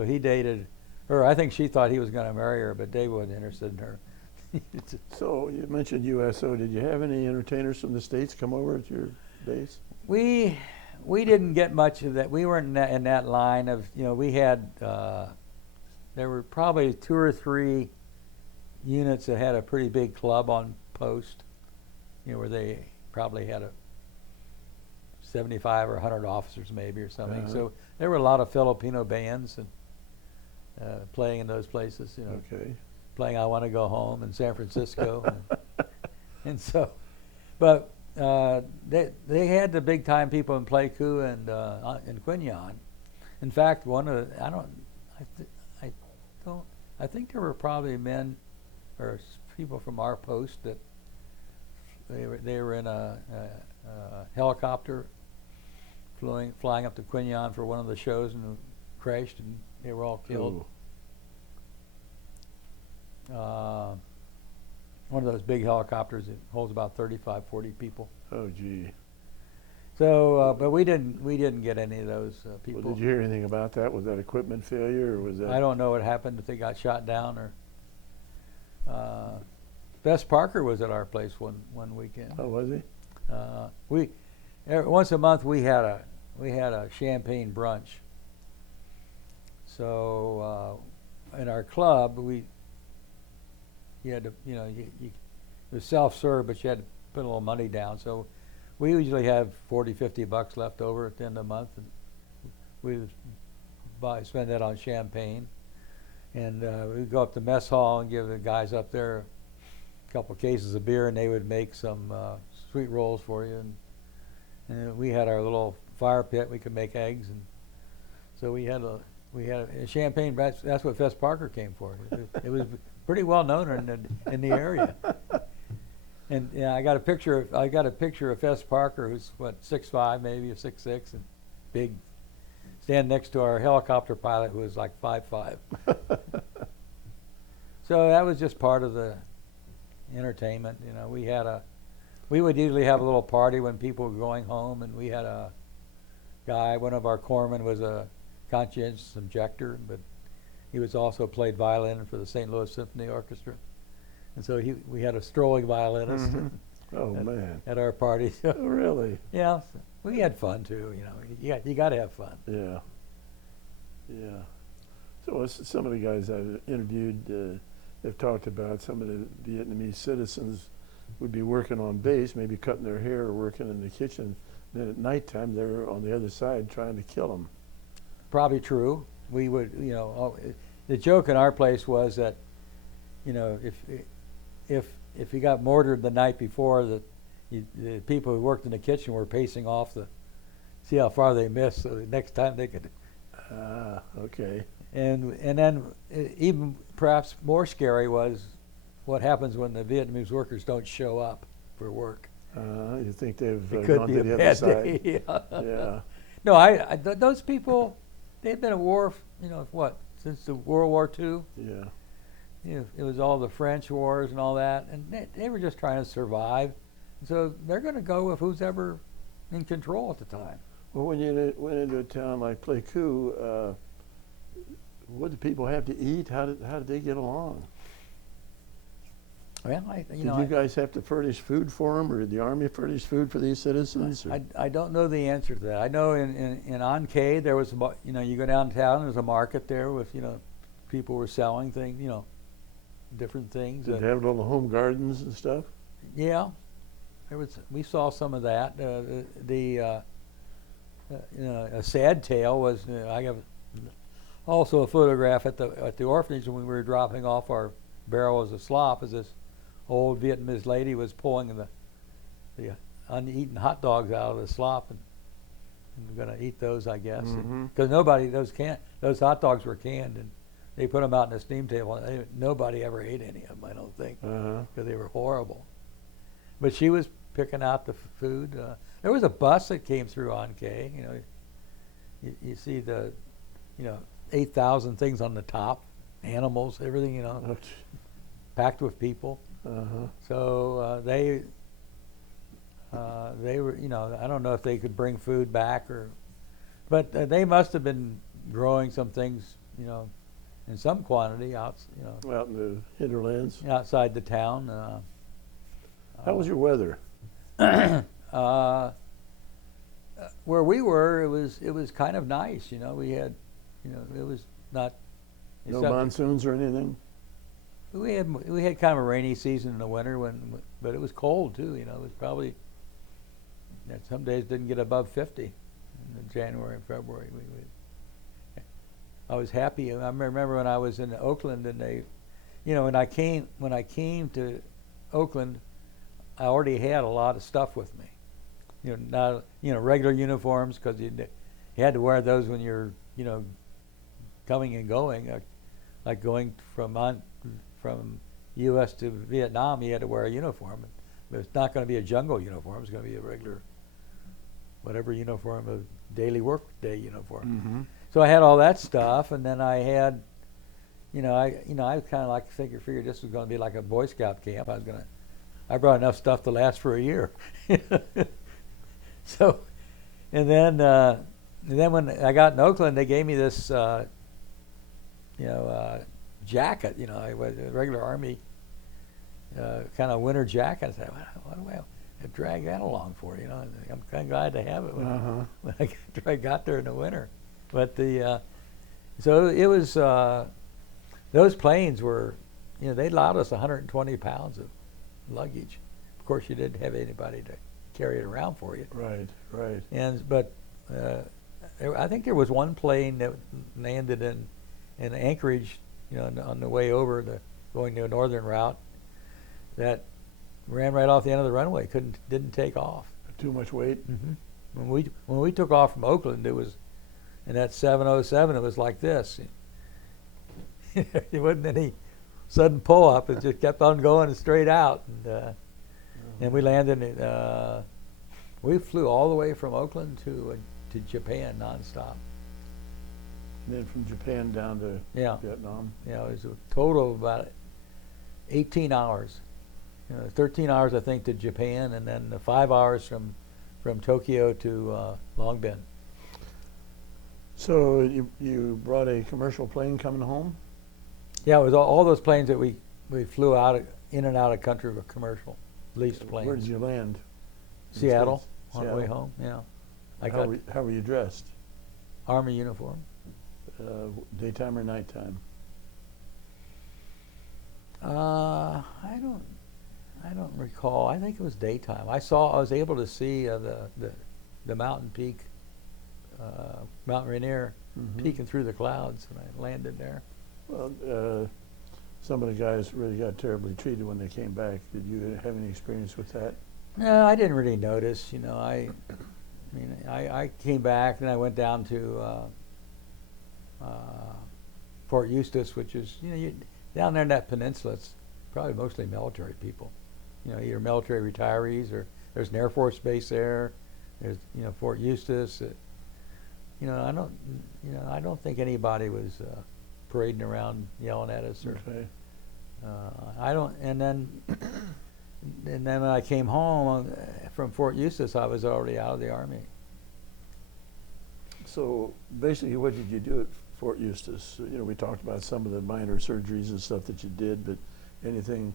he dated her. I think she thought he was going to marry her, but Dave wasn't interested in her. So you mentioned USO. Did you have any entertainers from the States come over to your base? We didn't get much of that. We weren't in that line of, we had, there were probably 2 or 3 units that had a pretty big club on post, where they probably had 75 or 100 officers maybe or something. Uh-huh. So there were a lot of Filipino bands and playing in those places, you know, Okay. playing I Want to Go Home in San Francisco. and so, but they had the big time people in Pleiku and in Quinyon. In fact, one of the, I think there were probably men or people from our post that they were in a helicopter flying up to Quinyon for one of the shows and crashed and they were all killed. One of those big helicopters that holds about 35, 40 people. Oh, gee. So, but we didn't get any of those people. Well, did you hear anything about that? Was that equipment failure, or was that? I don't know what happened, if they got shot down or. Bess Parker was at our place one weekend. Oh, was he? Once a month we had a champagne brunch. So in our club you had to, you know, it was self-serve, but you had to put a little money down. So we usually have $40-50 left over at the end of the month, and we would spend that on champagne. And we'd go up to mess hall and give the guys up there a couple of cases of beer, and they would make some sweet rolls for you. And we had our little fire pit. We could make eggs, and so we had a champagne. That's what Fess Parker came for. It was pretty well known in the area. And yeah, I got a picture of Fess Parker, who's what, 6'5", maybe, or 6'6", and big. Stand next to our helicopter pilot, who was like 5'5". So that was just part of the entertainment. You know, we would usually have a little party when people were going home, and we had a guy. One of our corpsmen was a conscientious objector, but he was also played violin for the St. Louis Symphony Orchestra, and so we had a strolling violinist. Mm-hmm. Oh, man. At our party. Oh, really? Yeah, we had fun too. You know, you got to have fun. Yeah. Yeah. So some of the guys I've interviewed have talked about some of the Vietnamese citizens would be working on base, maybe cutting their hair or working in the kitchen. Then at nighttime, they're on the other side trying to kill them. Probably true. We would, you know, the joke in our place was that, you know, if you got mortared the night before, the people who worked in the kitchen were pacing off to see how far they missed, so the next time they could. Ah, okay. And then even perhaps more scary was what happens when the Vietnamese workers don't show up for work. You think they've It could gone be to a the other bad side? day. Yeah. No, those people, they've been at war, you know, what, since the World War II? Yeah. You know, it was all the French wars and all that, and they were just trying to survive. So they're going to go with who's ever in control at the time. Well, when you went into a town like Pleiku, what did people have to eat? How did they get along? Well, Did you guys have to furnish food for them, or did the Army furnish food for these citizens? I don't know the answer to that. I know in Ankei there was, you know, you go downtown, there's a market there with, you know, people were selling things, you know, different things. Did they have little home gardens and stuff? Yeah, we saw some of that. You know, a sad tale was, I have also a photograph at the orphanage when we were dropping off our barrels of slop, as this old Vietnamese lady was pulling the uneaten hot dogs out of the slop and going to eat those, I guess, because those hot dogs were canned, and they put them out in the steam table, and nobody ever ate any of them, I don't think, because they were horrible. But she was picking out the food. There was a bus that came through Ankei. You know, you see the, you know, 8,000 things on the top, animals, everything, you know, packed with people. So they were, you know, I don't know if they could bring food back but they must have been growing some things, you know, in some quantity out in the hinterlands. Outside the town. How was your weather? Where we were, it was kind of nice. You know, we had, you know, it was not. No monsoons or anything. We had kind of a rainy season in the winter but it was cold too. You know, it was probably And some days didn't get above 50 in January and February. I was happy. I remember when I was in Oakland, and they, when I came to Oakland, I already had a lot of stuff with me. Not regular uniforms, because you had to wear those when you're coming and going, like going from U.S. to Vietnam. You had to wear a uniform, but it's not going to be a jungle uniform. It's going to be a regular, whatever uniform, a daily work day uniform. Mm-hmm. So I had all that stuff, and then I had, I kind of like figured this was going to be like a Boy Scout camp. I brought enough stuff to last for a year. So, and then when I got in Oakland, they gave me this, jacket. I was a regular Army kind of winter jacket. I said, what do I drag that along for? I'm kind of glad to have it when I got there in the winter. But so it was, those planes were, they allowed us 120 pounds of luggage. Of course, you didn't have anybody to carry it around for you. Right. But I think there was one plane that landed in Anchorage, on the way over going to a northern route, that ran right off the end of the runway. Didn't take off. Too much weight. Mm-hmm. When we took off from Oakland, it was in that 707. It was like this. There wasn't any sudden pull up. It just kept on going straight out. And we landed. We flew all the way from Oakland to Japan nonstop. And then from Japan down to Vietnam. Yeah, it was a total of about 18 hours. 13 hours, I think, to Japan, and then 5 hours from Tokyo to Long Bin. So you brought a commercial plane coming home? Yeah, it was all those planes that we flew in and out of country with commercial leased planes. Where did you land? Seattle, on the way home. Yeah. How were you dressed? Army uniform. Daytime or nighttime? I don't recall. I think it was daytime. I was able to see the mountain peak, Mount Rainier, peeking through the clouds, and I landed there. Well, some of the guys really got terribly treated when they came back. Did you have any experience with that? No, I didn't really notice. I came back and I went down to Fort Eustis, which is down there in that peninsula. It's probably mostly military people. Either military retirees, or there's an Air Force base there. There's Fort Eustis. I don't think anybody was parading around yelling at us. Okay. I don't. And then when I came home from Fort Eustis, I was already out of the Army. So basically, what did you do at Fort Eustis? We talked about some of the minor surgeries and stuff that you did, but anything?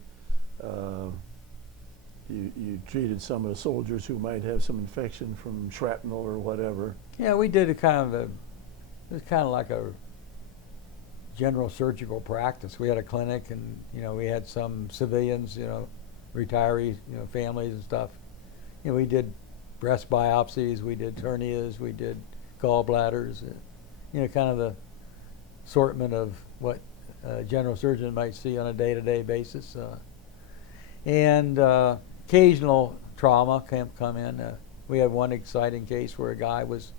You treated some of the soldiers who might have some infection from shrapnel or whatever. Yeah, we did it was kind of like a general surgical practice. We had a clinic, and we had some civilians, retirees, families and stuff. We did breast biopsies, we did hernias, we did gallbladders. Kind of the assortment of what a general surgeon might see on a day-to-day basis. And occasional trauma can come in. We had one exciting case where a guy was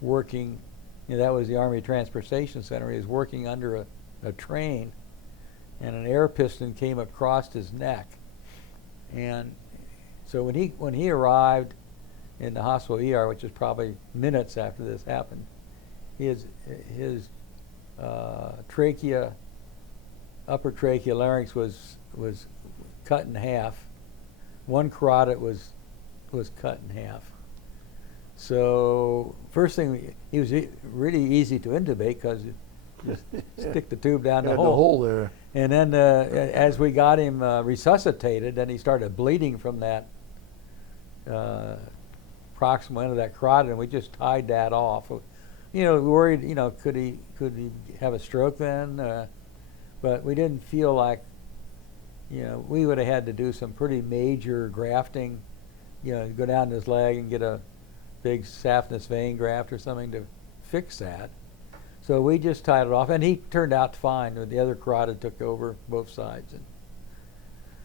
working, that was the Army Transportation Center. He was working under a train, and an air piston came across his neck. And so when he arrived in the hospital ER, which was probably minutes after this happened, his trachea, upper trachea larynx was cut in half. One carotid was cut in half. So first thing, he was really easy to intubate because you just stick the tube down the hole there. And then as we got him resuscitated, then he started bleeding from that proximal end of that carotid, and we just tied that off. Worried, could he have a stroke then? But we didn't feel like, we would have had to do some pretty major grafting, go down his leg and get a big saphenous vein graft or something to fix that. So we just tied it off, and he turned out fine. The other carotid took over both sides. And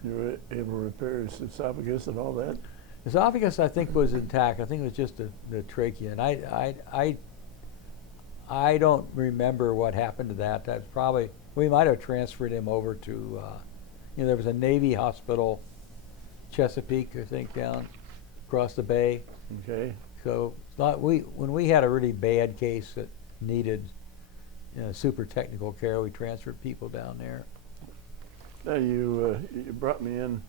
You were able to repair his esophagus and all that? esophagus, I think, was intact. I think it was just the trachea, and I don't remember what happened to that. That's probably, we might have transferred him over to, there was a Navy hospital, Chesapeake, I think, down across the bay. Okay. So when we had a really bad case that needed super technical care, we transferred people down there. Now you brought me in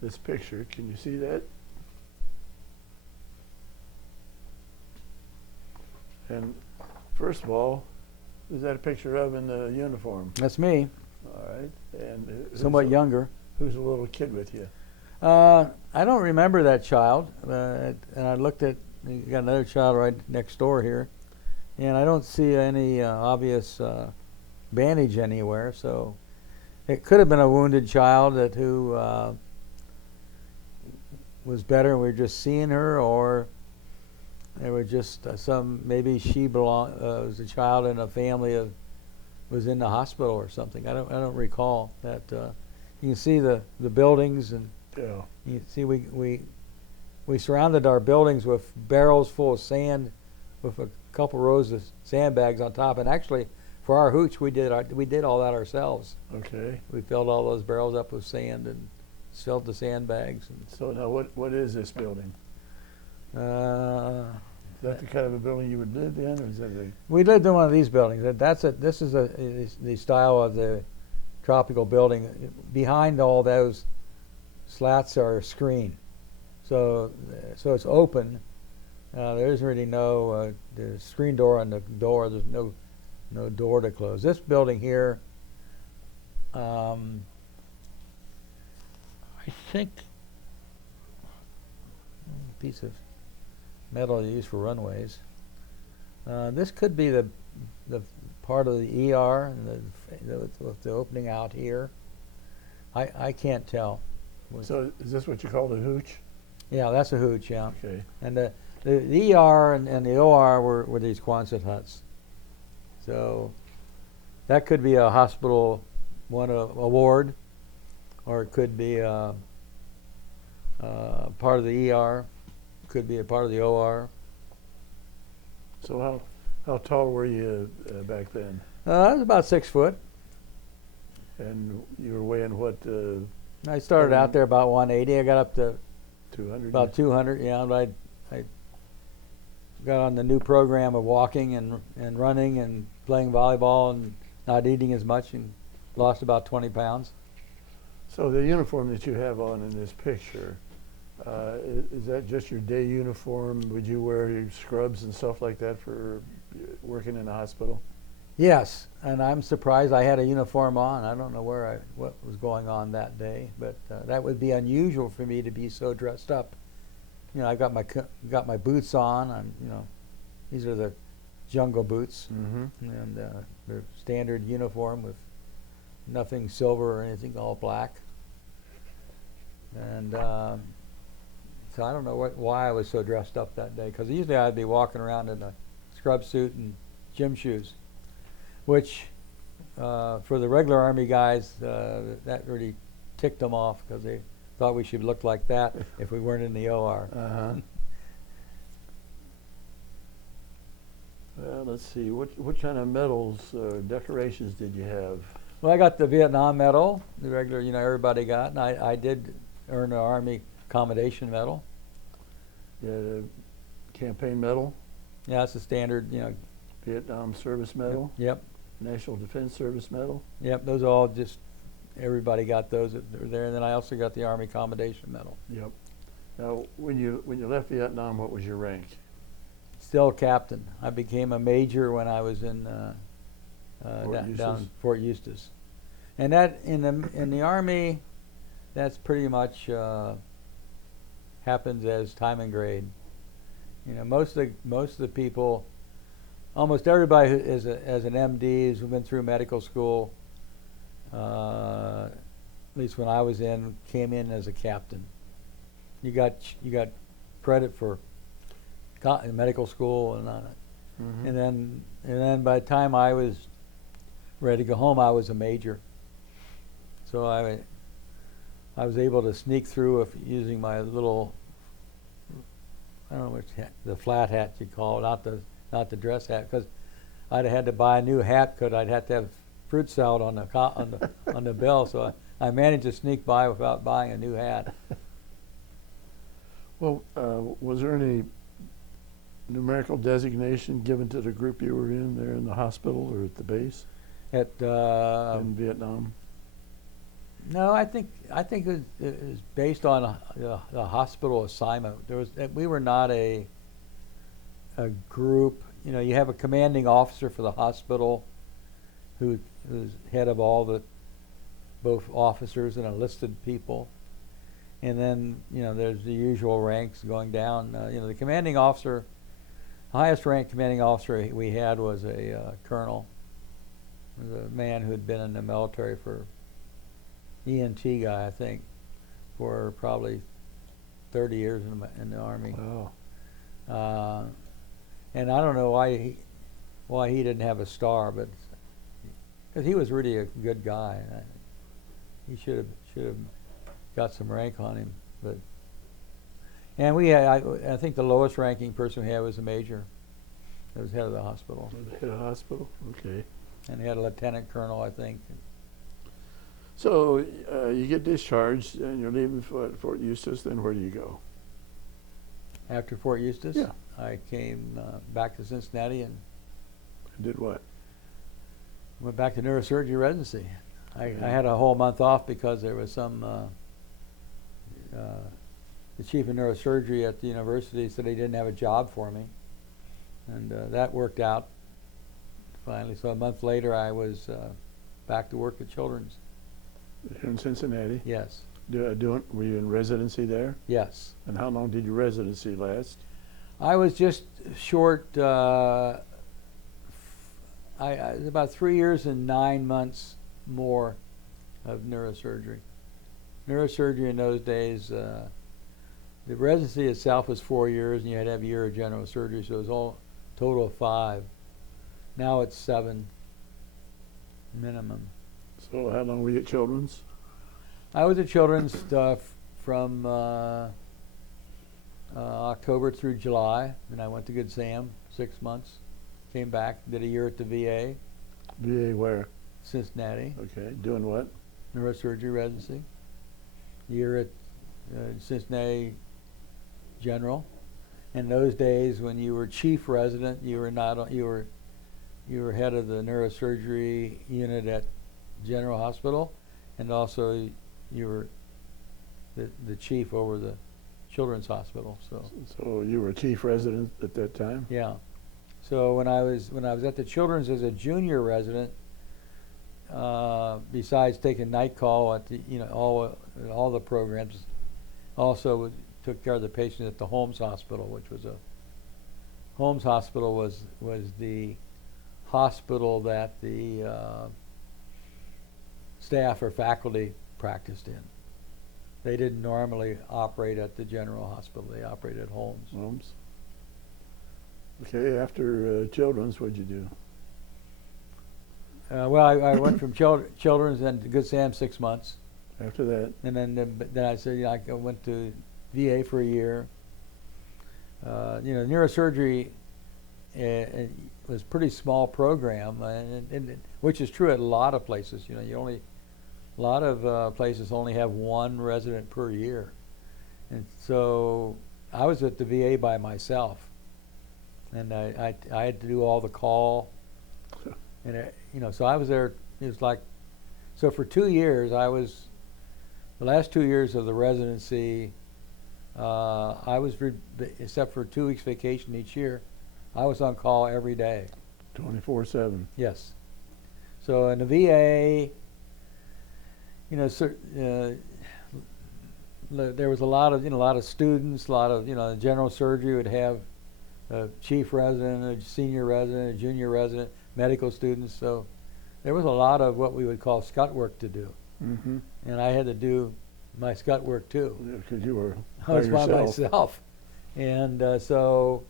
this picture. Can you see that? And first of all, is that a picture of in the uniform? That's me, All right. And somewhat younger. Who's the little kid with you? I don't remember that child, and I looked at, you got another child right next door here, and I don't see any obvious bandage anywhere, so it could have been a wounded child who was better and we were just seeing her, or there were just maybe she was a child in a family of, was in the hospital or something. I don't recall that. You can see the buildings, and Yeah. you can see we surrounded our buildings with barrels full of sand, with a couple rows of sandbags on top. And actually, for our hooch, we did all that ourselves. Okay. We filled all those barrels up with sand and filled the sandbags. And So now what is this building? Is that the kind of a building you would live in, or is that we lived in one of these buildings. This is the style of the tropical building. Behind all those slats are a screen, so it's open. There isn't really no there's screen door on the door. There's no door to close. This building here, I think, a piece of metal used for runways. This could be the part of the ER and the opening out here. I can't tell. So is this what you call the hooch? Yeah, that's a hooch. Yeah. Okay. And the ER and the OR were these Quonset huts. So that could be a hospital, a ward, or it could be part of the ER, could be a part of the OR. So how tall were you back then? I was about 6 foot. And you were weighing what? I started out there about 180. I got up to 200. about 200. Yeah, but I got on the new program of walking and running and playing volleyball and not eating as much, and lost about 20 pounds. So the uniform that you have on in this picture, is that just your day uniform? Would you wear your scrubs and stuff like that for working in a hospital? Yes, and I'm surprised I had a uniform on. I don't know what was going on that day, but that would be unusual for me to be so dressed up. I got my boots on. These are the jungle boots, and they're standard uniform with nothing silver or anything, all black. And so I don't know why I was so dressed up that day, because usually I'd be walking around in a scrub suit and gym shoes, which for the regular Army guys, that really ticked them off, because they thought we should look like that if we weren't in the OR. Well, let's see. What kind of medals or decorations did you have? Well, I got the Vietnam medal, the regular, everybody got, and I did earn an Army Commendation medal. You had a campaign medal? Yeah, it's a standard, Vietnam Service Medal? Yep. National Defense Service Medal? Yep, those all just, everybody got those that were there, and then I also got the Army Commendation medal. Yep. Now, when you left Vietnam, what was your rank? Still captain. I became a major when I was in down in Fort Eustis, and that in the Army, that's pretty much happens as time and grade. Most of the people, almost everybody who is as an MD who's been through medical school, at least when I was in, came in as a captain. You got credit for medical school and on it. Mhm. And then by the time I was ready to go home, I was a major. So I was able to sneak through using my little, I don't know which hat, the flat hat you call it, not the dress hat, because I'd have had to buy a new hat because I'd have to have fruit salad on on the bill. So I managed to sneak by without buying a new hat. Well, was there any numerical designation given to the group you were in there in the hospital or at the base At in Vietnam? No, I think it was based on the hospital assignment. We were not a group. You know, you have a commanding officer for the hospital, who's head of both officers and enlisted people, and then there's the usual ranks going down. The commanding officer, highest ranked commanding officer we had was a colonel, was a man who had been in the military for. ENT guy, I think, for probably 30 years in the Army. Oh. And I don't know why he didn't have a star, but because he was really a good guy, he should have got some rank on him. And we had, I think the lowest ranking person we had was a major. That was head of the hospital. The head of the hospital. Okay. And he had a lieutenant colonel, I think. So you get discharged and you're leaving Fort Eustis. Then where do you go? After Fort Eustis, Yeah. I came back to Cincinnati and Did what? went back to neurosurgery residency. I had a whole month off because there was some. The chief of neurosurgery at the university said he didn't have a job for me, and that worked out finally. So a month later, I was back to work at Children's. Here in Cincinnati? Yes. Were you in residency there? Yes. And how long did your residency last? I was just short. I was about 3 years and 9 months more of neurosurgery. Neurosurgery in those days, the residency itself was 4 years, and you had to have a year of general surgery, so it was all total of 5. Now it's 7 minimum. So how long were you at Children's? I was at Children's from October through July, and I went to Good Sam 6 months. Came back, did a year at the VA. VA where? Cincinnati. Okay. Doing what? Neurosurgery residency. Year at Cincinnati General. In those days, when you were chief resident, you were head of the neurosurgery unit at General Hospital, and also you were the chief over the Children's Hospital. So you were chief resident at that time? Yeah. So when I was at the Children's as a junior resident, besides taking night call at the all the programs, also took care of the patients at the Holmes Hospital, which was Holmes Hospital was the hospital that the staff or faculty practiced in. They didn't normally operate at the General Hospital. They operated at Holmes. Okay, after Children's, what'd you do? Well, I went from Children's and to Good Sam 6 months. After that? And then I said, I went to VA for a year. Neurosurgery was a pretty small program, and which is true at a lot of places. A lot of places only have one resident per year, and so I was at the VA by myself, and I had to do all the call, and so I was there. It was like, so for 2 years the last 2 years of the residency, I was except for 2 weeks vacation each year, I was on call every day. 24/7. Yes. So in the VA, there was a lot of students, a lot of general surgery would have a chief resident, a senior resident, a junior resident, medical students. So there was a lot of what we would call scut work to do, and I had to do my scut work too. Yeah, because you were I was by myself, And so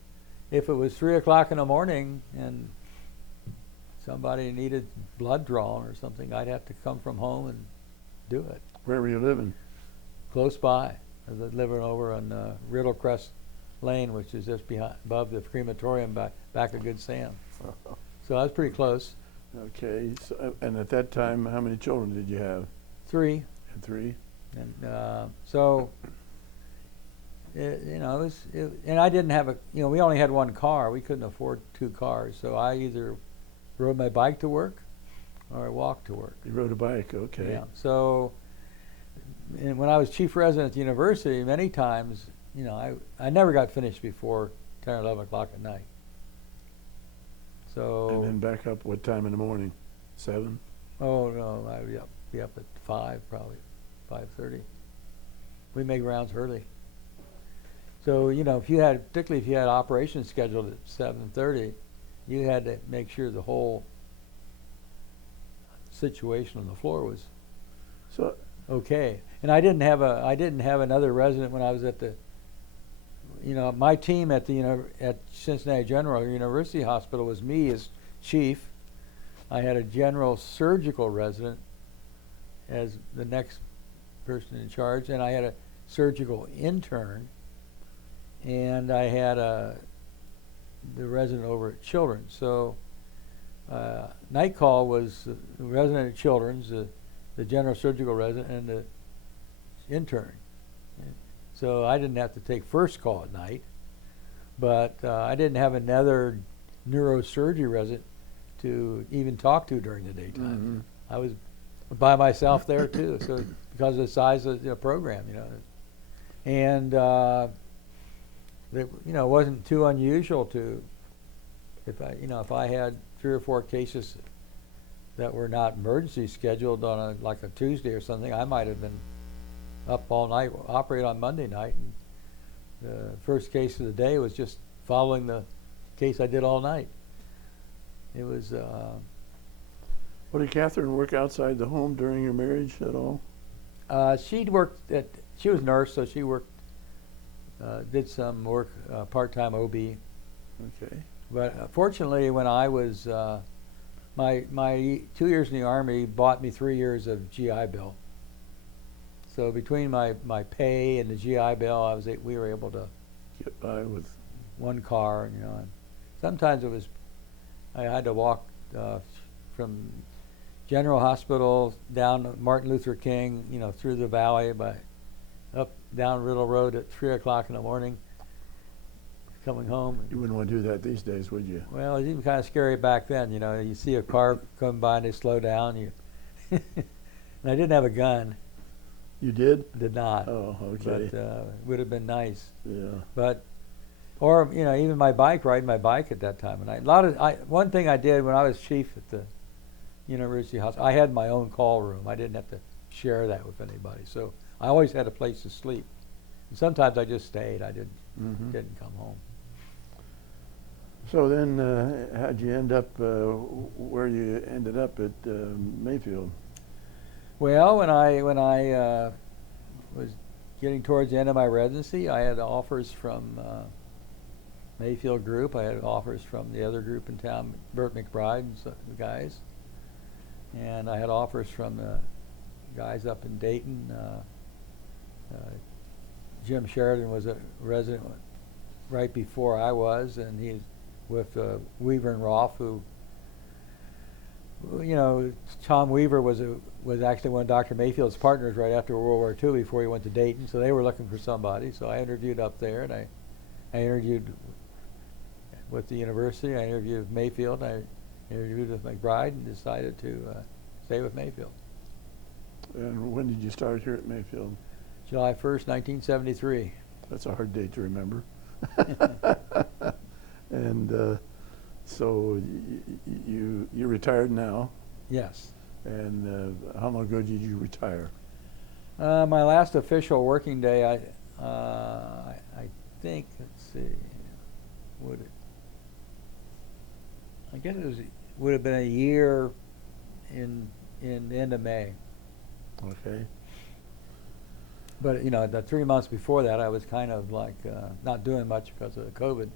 if it was 3 o'clock in the morning and somebody needed blood drawn or something, I'd have to come from home and do it. Where were you living? Close by. I was living over on Riddlecrest Lane, which is just above the crematorium back of Good Sam. So I was pretty close. Okay. So, and at that time, how many children did you have? 3. You had 3? And so, and I didn't have we only had one car. We couldn't afford 2 cars. So I either rode my bike to work or I walked to work. You rode a bike, okay. Yeah. So, and when I was chief resident at the university, many times, I never got finished before 10 or 11 o'clock at night. So. And then back up what time in the morning? 7? Oh no, I'd be up at 5 probably, 5:30. We make rounds early. So particularly if you had operations scheduled at 7:30, you had to make sure the whole situation on the floor was So okay. And I didn't have another resident when I was at the. My team at at Cincinnati General University Hospital was me as chief. I had a general surgical resident as the next person in charge, and I had a surgical intern, and I had the resident over at Children's. So night call was the resident at Children's, the general surgical resident, and the intern. So I didn't have to take first call at night, but I didn't have another neurosurgery resident to even talk to during the daytime. I was by myself there too, so because of the size of the program, and it wasn't too unusual to if I had 3 or 4 cases that were not emergency scheduled on like a Tuesday or something, I might have been up all night, operate on Monday night, and the first case of the day was just following the case I did all night. It was. Well, did Catherine work outside the home during your marriage at all? She was a nurse, so she worked, did some work, part-time OB. Okay. But fortunately, when I was, my 2 years in the Army bought me 3 years of GI Bill. So between my pay and the GI Bill, we were able to get by with one car, and sometimes I had to walk from General Hospital down Martin Luther King, through the valley up down Riddle Road at 3 o'clock in the morning, coming home. You wouldn't want to do that these days, would you? Well, it was even kind of scary back then. You see a car come by and they slow down. And I didn't have a gun. You did? Did not. Oh, okay. But it would have been nice. Yeah. But, or even riding my bike at that time. And one thing I did when I was chief at the University Hospital, I had my own call room. I didn't have to share that with anybody. So I always had a place to sleep. And sometimes I just stayed. I didn't come home. So then, how'd you end up where you ended up at Mayfield? Well, when I was getting towards the end of my residency, I had offers from Mayfield Group. I had offers from the other group in town, Burt McBride and the guys. And I had offers from the guys up in Dayton. Jim Sheridan was a resident right before I was, and he's with Weaver and Rolfe, who, Tom Weaver was actually one of Dr. Mayfield's partners right after World War II before he went to Dayton, so they were looking for somebody. So I interviewed up there, and I interviewed with the university, I interviewed with Mayfield, I interviewed with McBride, and decided to stay with Mayfield. And when did you start here at Mayfield? July 1st, 1973. That's a hard date to remember. And so you're retired now. Yes. And how long ago did you retire? My last official working day, I think, let's see, I guess would have been a year in the end of May. Okay. But the 3 months before that, I was kind of like not doing much because of the COVID.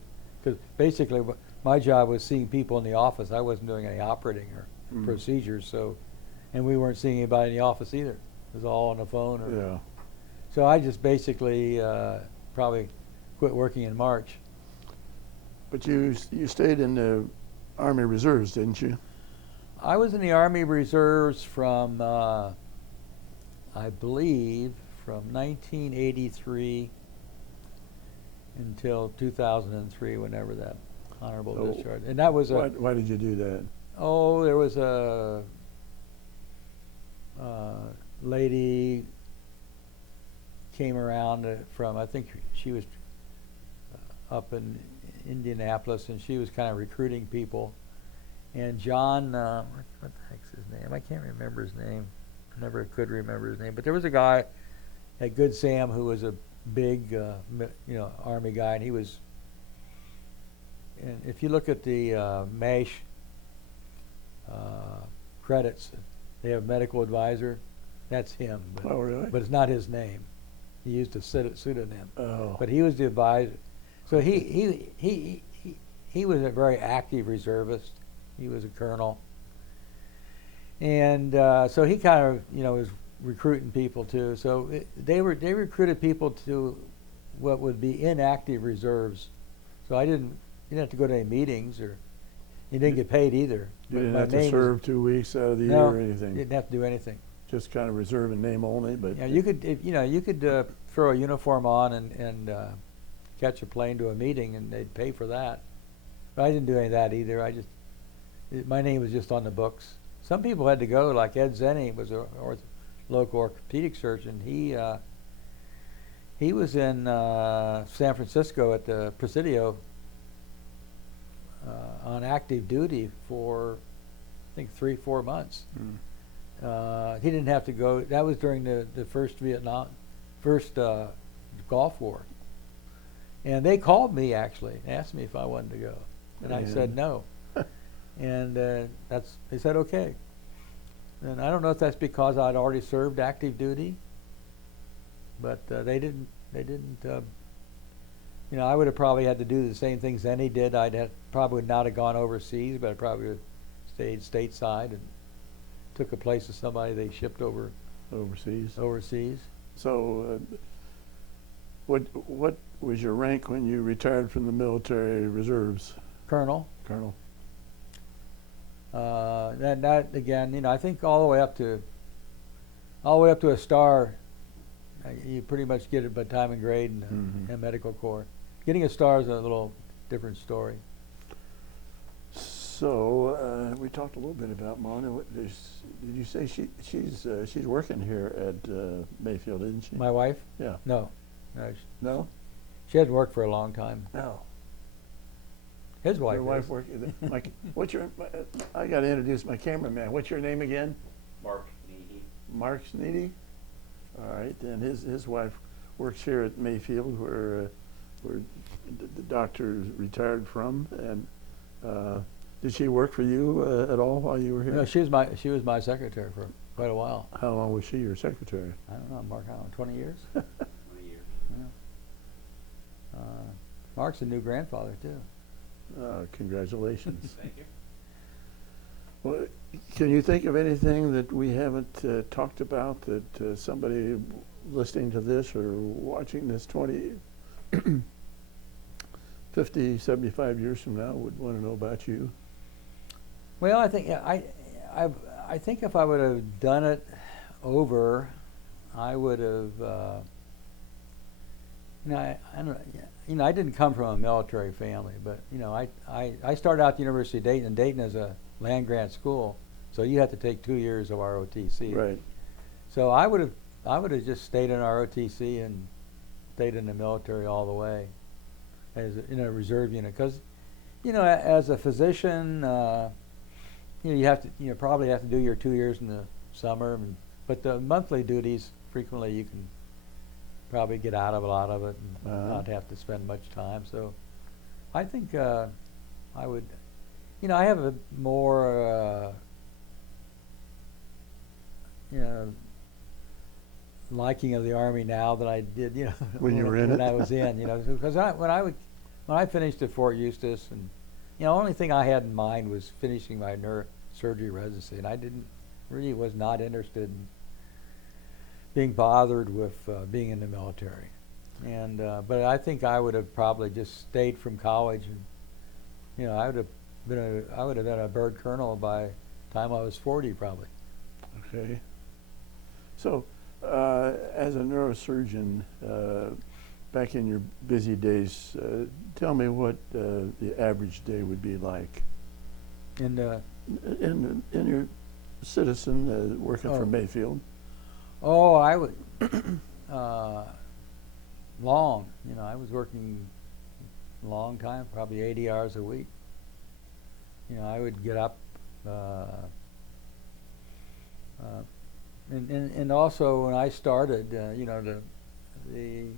Because basically, my job was seeing people in the office. I wasn't doing any operating or procedures. So, and we weren't seeing anybody in the office either. It was all on the phone. Yeah. So I just basically probably quit working in March. But you stayed in the Army Reserves, didn't you? I was in the Army Reserves from, I believe, from 1983 until 2003, whenever that honorable discharge. And that was why did you do that? Oh, there was a lady came around from, I think she was up in Indianapolis, and she was kind of recruiting people. And John, what the heck's his name? I can't remember his name. I never could remember his name. But there was a guy at Good Sam who was a big, Army guy, and he was. And if you look at the MASH credits, they have medical advisor. That's him. But, oh, really? But it's not his name. He used a pseudonym. Oh. But he was the advisor. So he was a very active reservist. He was a colonel. And so he kind of, was recruiting people too. So they recruited people to what would be inactive reserves. So you didn't have to go to any meetings, or you didn't get paid either. You didn't have to serve 2 weeks out of the year or anything. You didn't have to do anything. Just kind of reserve in name only, but Yeah, you could throw a uniform on and catch a plane to a meeting, and they'd pay for that. But I didn't do any of that either. My name was just on the books. Some people had to go, like Ed Zenny was a local orthopedic surgeon. He was in San Francisco at the Presidio on active duty for, I think, 3-4 months. He didn't have to go. That was during the first Gulf War. And they called me, actually, and asked me if I wanted to go. And I said no. And they said okay. And I don't know if that's because I'd already served active duty, but they didn't. I would have probably had to do the same things Zenny did. Probably would not have gone overseas, but I probably would have stayed stateside and took a place of somebody they shipped overseas. So, what was your rank when you retired from the military reserves? Colonel. That again, I think all the way up to a star, you pretty much get it by time and grade in medical corps. Getting a star is a little different story. So we talked a little bit about Mona. Did you say she's working here at Mayfield, isn't she? My wife? Yeah. No. No? She hasn't worked for a long time. No. His wife. Your wife working. I got to introduce my cameraman. What's your name again? Mark Needy. Mark Needy. All right, and his wife works here at Mayfield, where the doctor retired from. And did she work for you at all while you were here? No, she was my secretary for quite a while. How long was she your secretary? I don't know, Mark. How long? 20 years. 20 years. Yeah. Mark's a new grandfather too. Congratulations. Thank you. Well, can you think of anything that we haven't talked about that somebody listening to this or watching this 20, 50, 75 years from now would want to know about you? Well, I think I think if I would have done it over, I would have. I didn't come from a military family, but I started out at the University of Dayton, and Dayton is a land grant school, so you have to take 2 years of ROTC. Right. So I would have just stayed in ROTC and stayed in the military all the way, in a reserve unit, because as a physician, you probably have to do your 2 years in the summer, but the monthly duties frequently you can probably get out of a lot of it and not have to spend much time. So I think I would, I have a more liking of the Army now than I did, When you were in when it? I was in, because when I finished at Fort Eustis, and only thing I had in mind was finishing my neurosurgery residency, and I was not interested in being bothered with being in the military, and but I think I would have probably just stayed from college, and I would have been a bird colonel by the time I was 40 probably. Okay. So, as a neurosurgeon, back in your busy days, tell me what the average day would be like. And In your citizen working for Mayfield. oh, I would long. I was working a long time, probably 80 hours a week. I would get up, and also when I started, the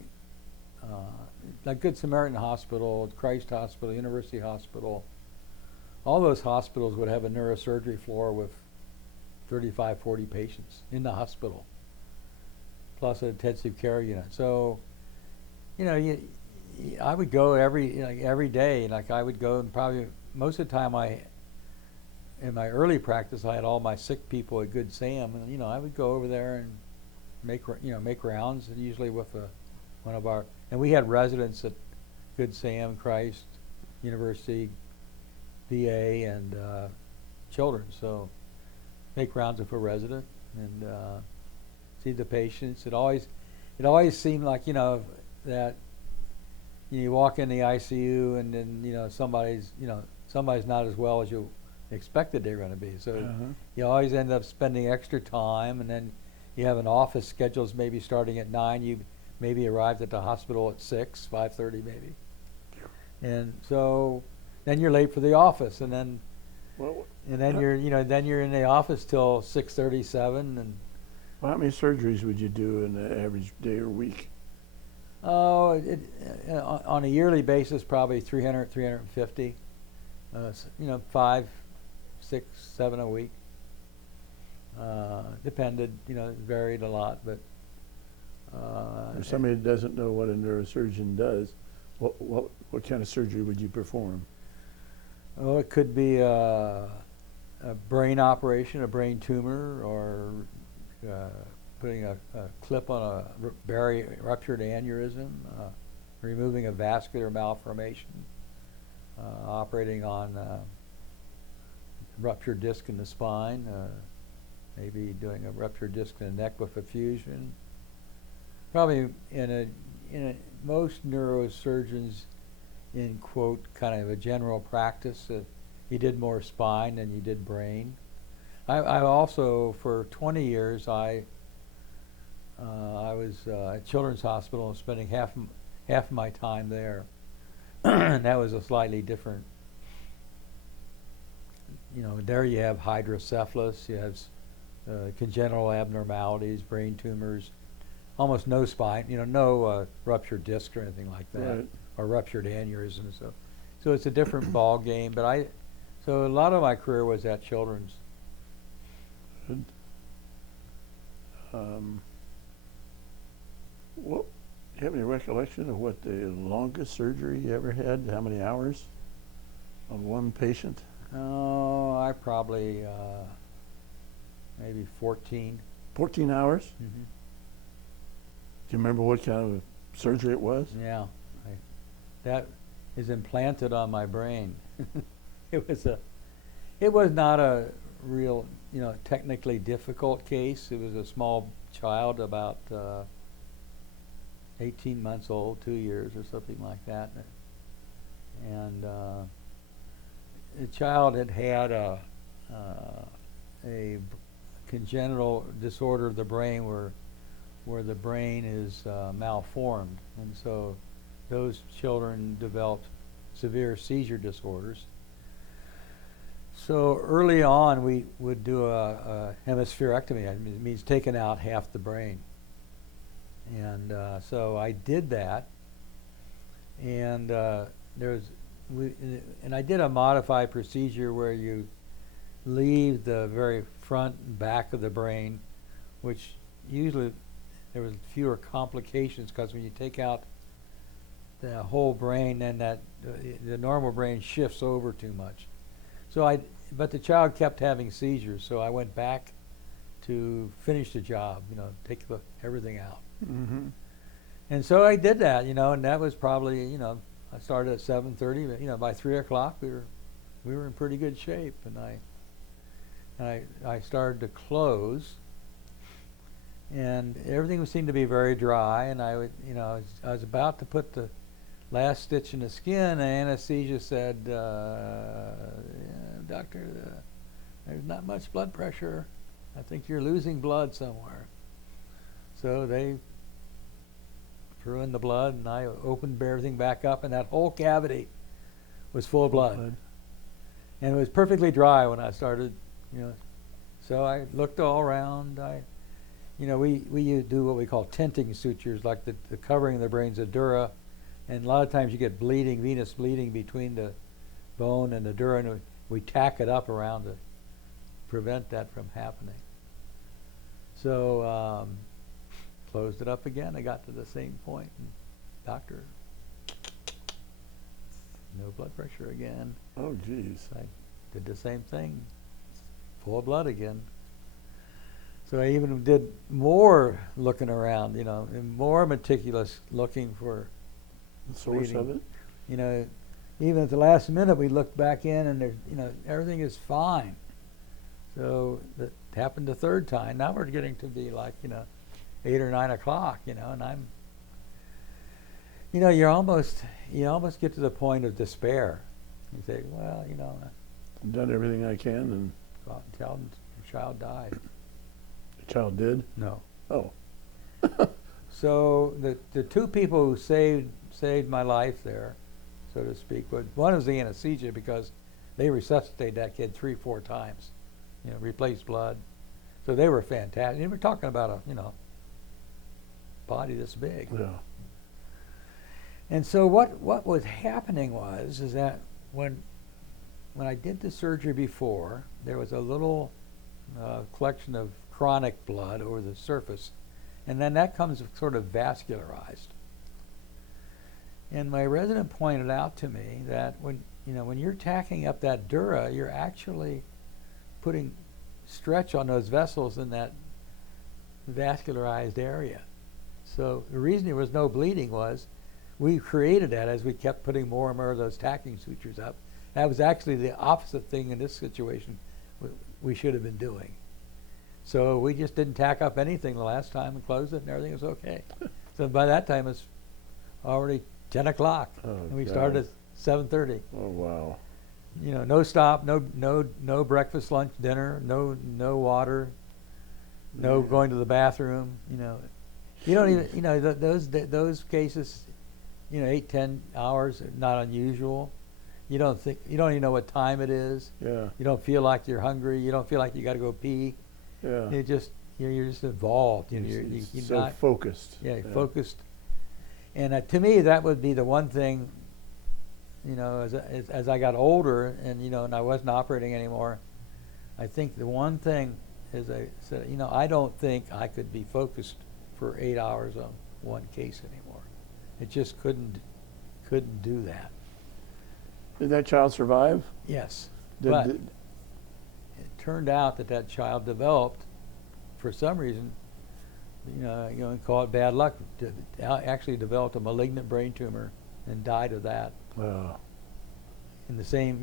like Good Samaritan Hospital, Christ Hospital, University Hospital, all those hospitals would have a neurosurgery floor with 35, 40 patients in the hospital, plus an intensive care unit. So, I would go every day. Like I would go, and probably most of the time in my early practice, I had all my sick people at Good Sam, and I would go over there and make rounds, and usually with one of our, and we had residents at Good Sam, Christ, University, VA, and Children's. So make rounds with a resident and see the patients. It always seemed like that you walk in the ICU and then somebody's not as well as you expected they're going to be. So you always end up spending extra time, and then you have an office schedules maybe starting at 9. You maybe arrived at the hospital at 6, 5:30 maybe, and so then you're late for the office, and then you're in the office till 6:30, 7, and Well, how many surgeries would you do in an average day or week? oh, on a yearly basis probably 300, 350. 5, 6, 7 a week. Depended, it varied a lot, but If somebody doesn't know what a neurosurgeon does, what kind of surgery would you perform? oh, it could be a brain operation, a brain tumor, or putting a clip on a ruptured aneurysm, removing a vascular malformation, operating on ruptured disc in the spine, maybe doing a ruptured disc in the neck with a fusion. Probably most neurosurgeons, in quote, kind of a general practice, you did more spine than you did brain. I also, for 20 years, I was at Children's Hospital and spending half of my time there. And that was a slightly different, there you have hydrocephalus, you have congenital abnormalities, brain tumors, almost no spine, no ruptured disc or anything like that, Right. or ruptured aneurysm. So it's a different ball game. But so a lot of my career was at Children's. Good. Do you have any recollection of what the longest surgery you ever had? How many hours on one patient? Oh, I probably maybe 14. 14 hours? Mm-hmm. Do you remember what kind of surgery it was? Yeah, that is implanted on my brain. It was not a real, technically difficult case. It was a small child, about 18 months old, 2 years or something like that, and the child had a congenital disorder of the brain where the brain is malformed, and so those children developed severe seizure disorders. So early on, we would do a hemispherectomy. It means taking out half the brain, and so I did that, and and I did a modified procedure where you leave the very front and back of the brain, which usually there was fewer complications, because when you take out the whole brain, then the normal brain shifts over too much. But the child kept having seizures, so I went back to finish the job, take everything out. Mm-hmm. And so I did that, and that was probably, I started at 7:30, but by 3 o'clock we were in pretty good shape, and I started to close, and everything seemed to be very dry, and I was about to put the last stitch in the skin, and anesthesia said, yeah, doctor, there's not much blood pressure. I think you're losing blood somewhere. So they threw in the blood, and I opened everything back up, and that whole cavity was full of blood. And it was perfectly dry when I started, So I looked all around. We do what we call tenting sutures, like the covering of the brain's a dura, and a lot of times you get bleeding, venous bleeding between the bone and the dura, and we tack it up around to prevent that from happening. So closed it up again. I got to the same point, and doctor, no blood pressure again. Oh, geez. I did the same thing, full of blood again. So I even did more looking around, and more meticulous looking for The source of it? Even at the last minute we looked back in, and there's, everything is fine. So that happened the third time. Now we're getting to be like, 8 or 9 o'clock, and I'm, you almost get to the point of despair. You say, well, I've done everything I can, and the child died. the child did? No. Oh. So the two people who saved my life there, so to speak, one was the anesthesia, because they resuscitated that kid 3-4 times, replaced blood. So they were fantastic. And we're talking about a body this big. Yeah. And so what was happening is that when I did the surgery before, there was a little collection of chronic blood over the surface, and then that comes sort of vascularized. And my resident pointed out to me that when you're tacking up that dura, you're actually putting stretch on those vessels in that vascularized area. So the reason there was no bleeding was we created that as we kept putting more and more of those tacking sutures up. That was actually the opposite thing in this situation we should have been doing. So we just didn't tack up anything the last time and closed it, and everything was okay. So by that time it's already 10 o'clock, and we started at 7:30. Oh, wow. No stop, no breakfast, lunch, dinner, no water, no going to the bathroom. You don't even, those cases, 8-10 hours are not unusual. You don't even know what time it is. Yeah. You don't feel like you're hungry. You don't feel like you got to go pee. Yeah. You're just involved. You're so not focused. Yeah, focused. And to me, that would be the one thing. As I got older, and I wasn't operating anymore, I think the one thing is I said, I don't think I could be focused for 8 hours on one case anymore. It just couldn't do that. Did that child survive? Yes, Did but it turned out that child developed, for some reason, call it bad luck, actually developed a malignant brain tumor and died of that. In the same,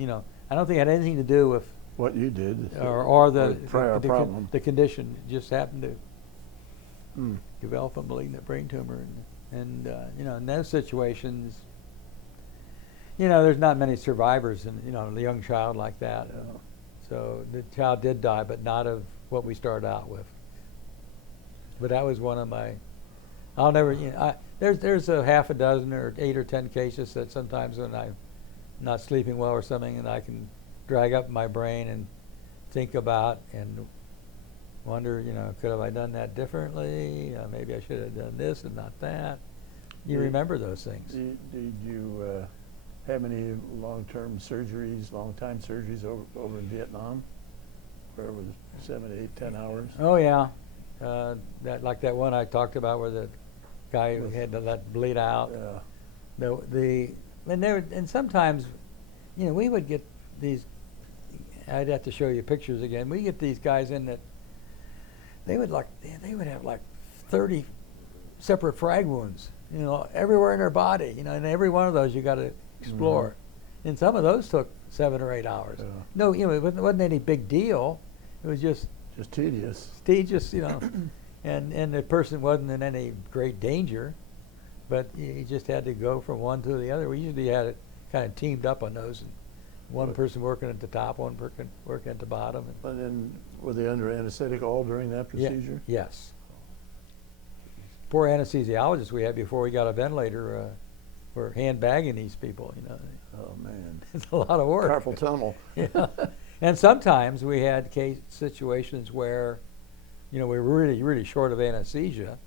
I don't think it had anything to do with what you did, or the prior problem. The condition. It just happened to develop a malignant brain tumor, and in those situations, there's not many survivors in a young child like that. Yeah. So the child did die, but not of what we started out with. But that was one of my. I'll never. There's a half a dozen or 8 or 10 cases that sometimes when I'm not sleeping well or something, and I can drag up my brain and think about and wonder, could have I done that differently? Maybe I should have done this and not that. You remember those things. Did you have any long-time surgeries over in Vietnam, where it was 7, 8, 10 hours? Oh yeah, like that one I talked about where the guy who had to let bleed out. And sometimes, you know, we would get these. I'd have to show you pictures again. We get these guys in that they would have like 30 separate frag wounds, you know, everywhere in their body, you know, and every one of those you got to explore. Mm-hmm. And some of those took 7 or 8 hours. Yeah. No, you know, it wasn't any big deal. It was just tedious. you know, and the person wasn't in any great danger, but he just had to go from one to the other. We usually had it kind of teamed up on those, and one person working at the top, one person working at the bottom. And then were they under anesthetic all during that procedure? Yes. Poor anesthesiologists we had before we got a ventilator were handbagging these people, you know. Oh man. It's a lot of work. Carpal tunnel. Yeah. And sometimes we had situations where, you know, we were really, really short of anesthesia,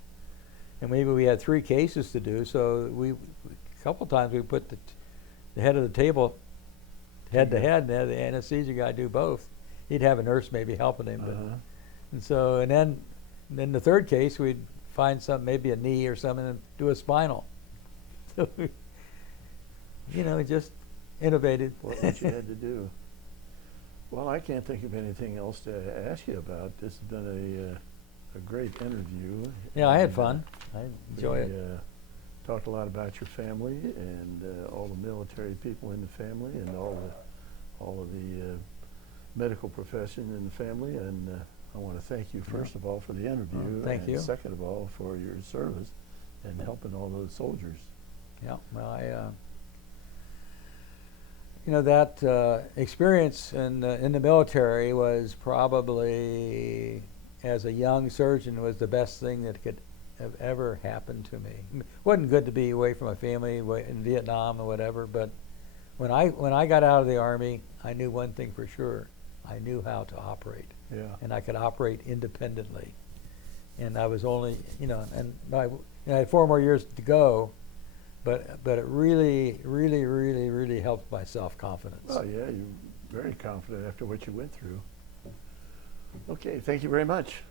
and maybe we had 3 cases to do. So a couple times we put the head of the table head to head, and had the anesthesia guy do both. He'd have a nurse maybe helping him, and then the third case we'd find something, maybe a knee or something, and do a spinal. So you know, just innovated. What you had to do. Well, I can't think of anything else to ask you about. This has been a great interview. Yeah, I had fun. I enjoy it. Talked a lot about your family and all the military people in the family and all of the medical profession in the family. And I want to thank you first of all for the interview. Thank you. Second of all for your service and helping all those soldiers. Yeah. Well, you know, that experience in the military was probably, as a young surgeon, was the best thing that could have ever happened to me. It wasn't good to be away from my family in Vietnam or whatever, but when I got out of the Army, I knew one thing for sure. I knew how to operate. Yeah. And I could operate independently. And I was only, you know, and I had 4 more years to go, but it really, really, really, really helped my self-confidence. Oh yeah, you're very confident after what you went through. Okay, thank you very much.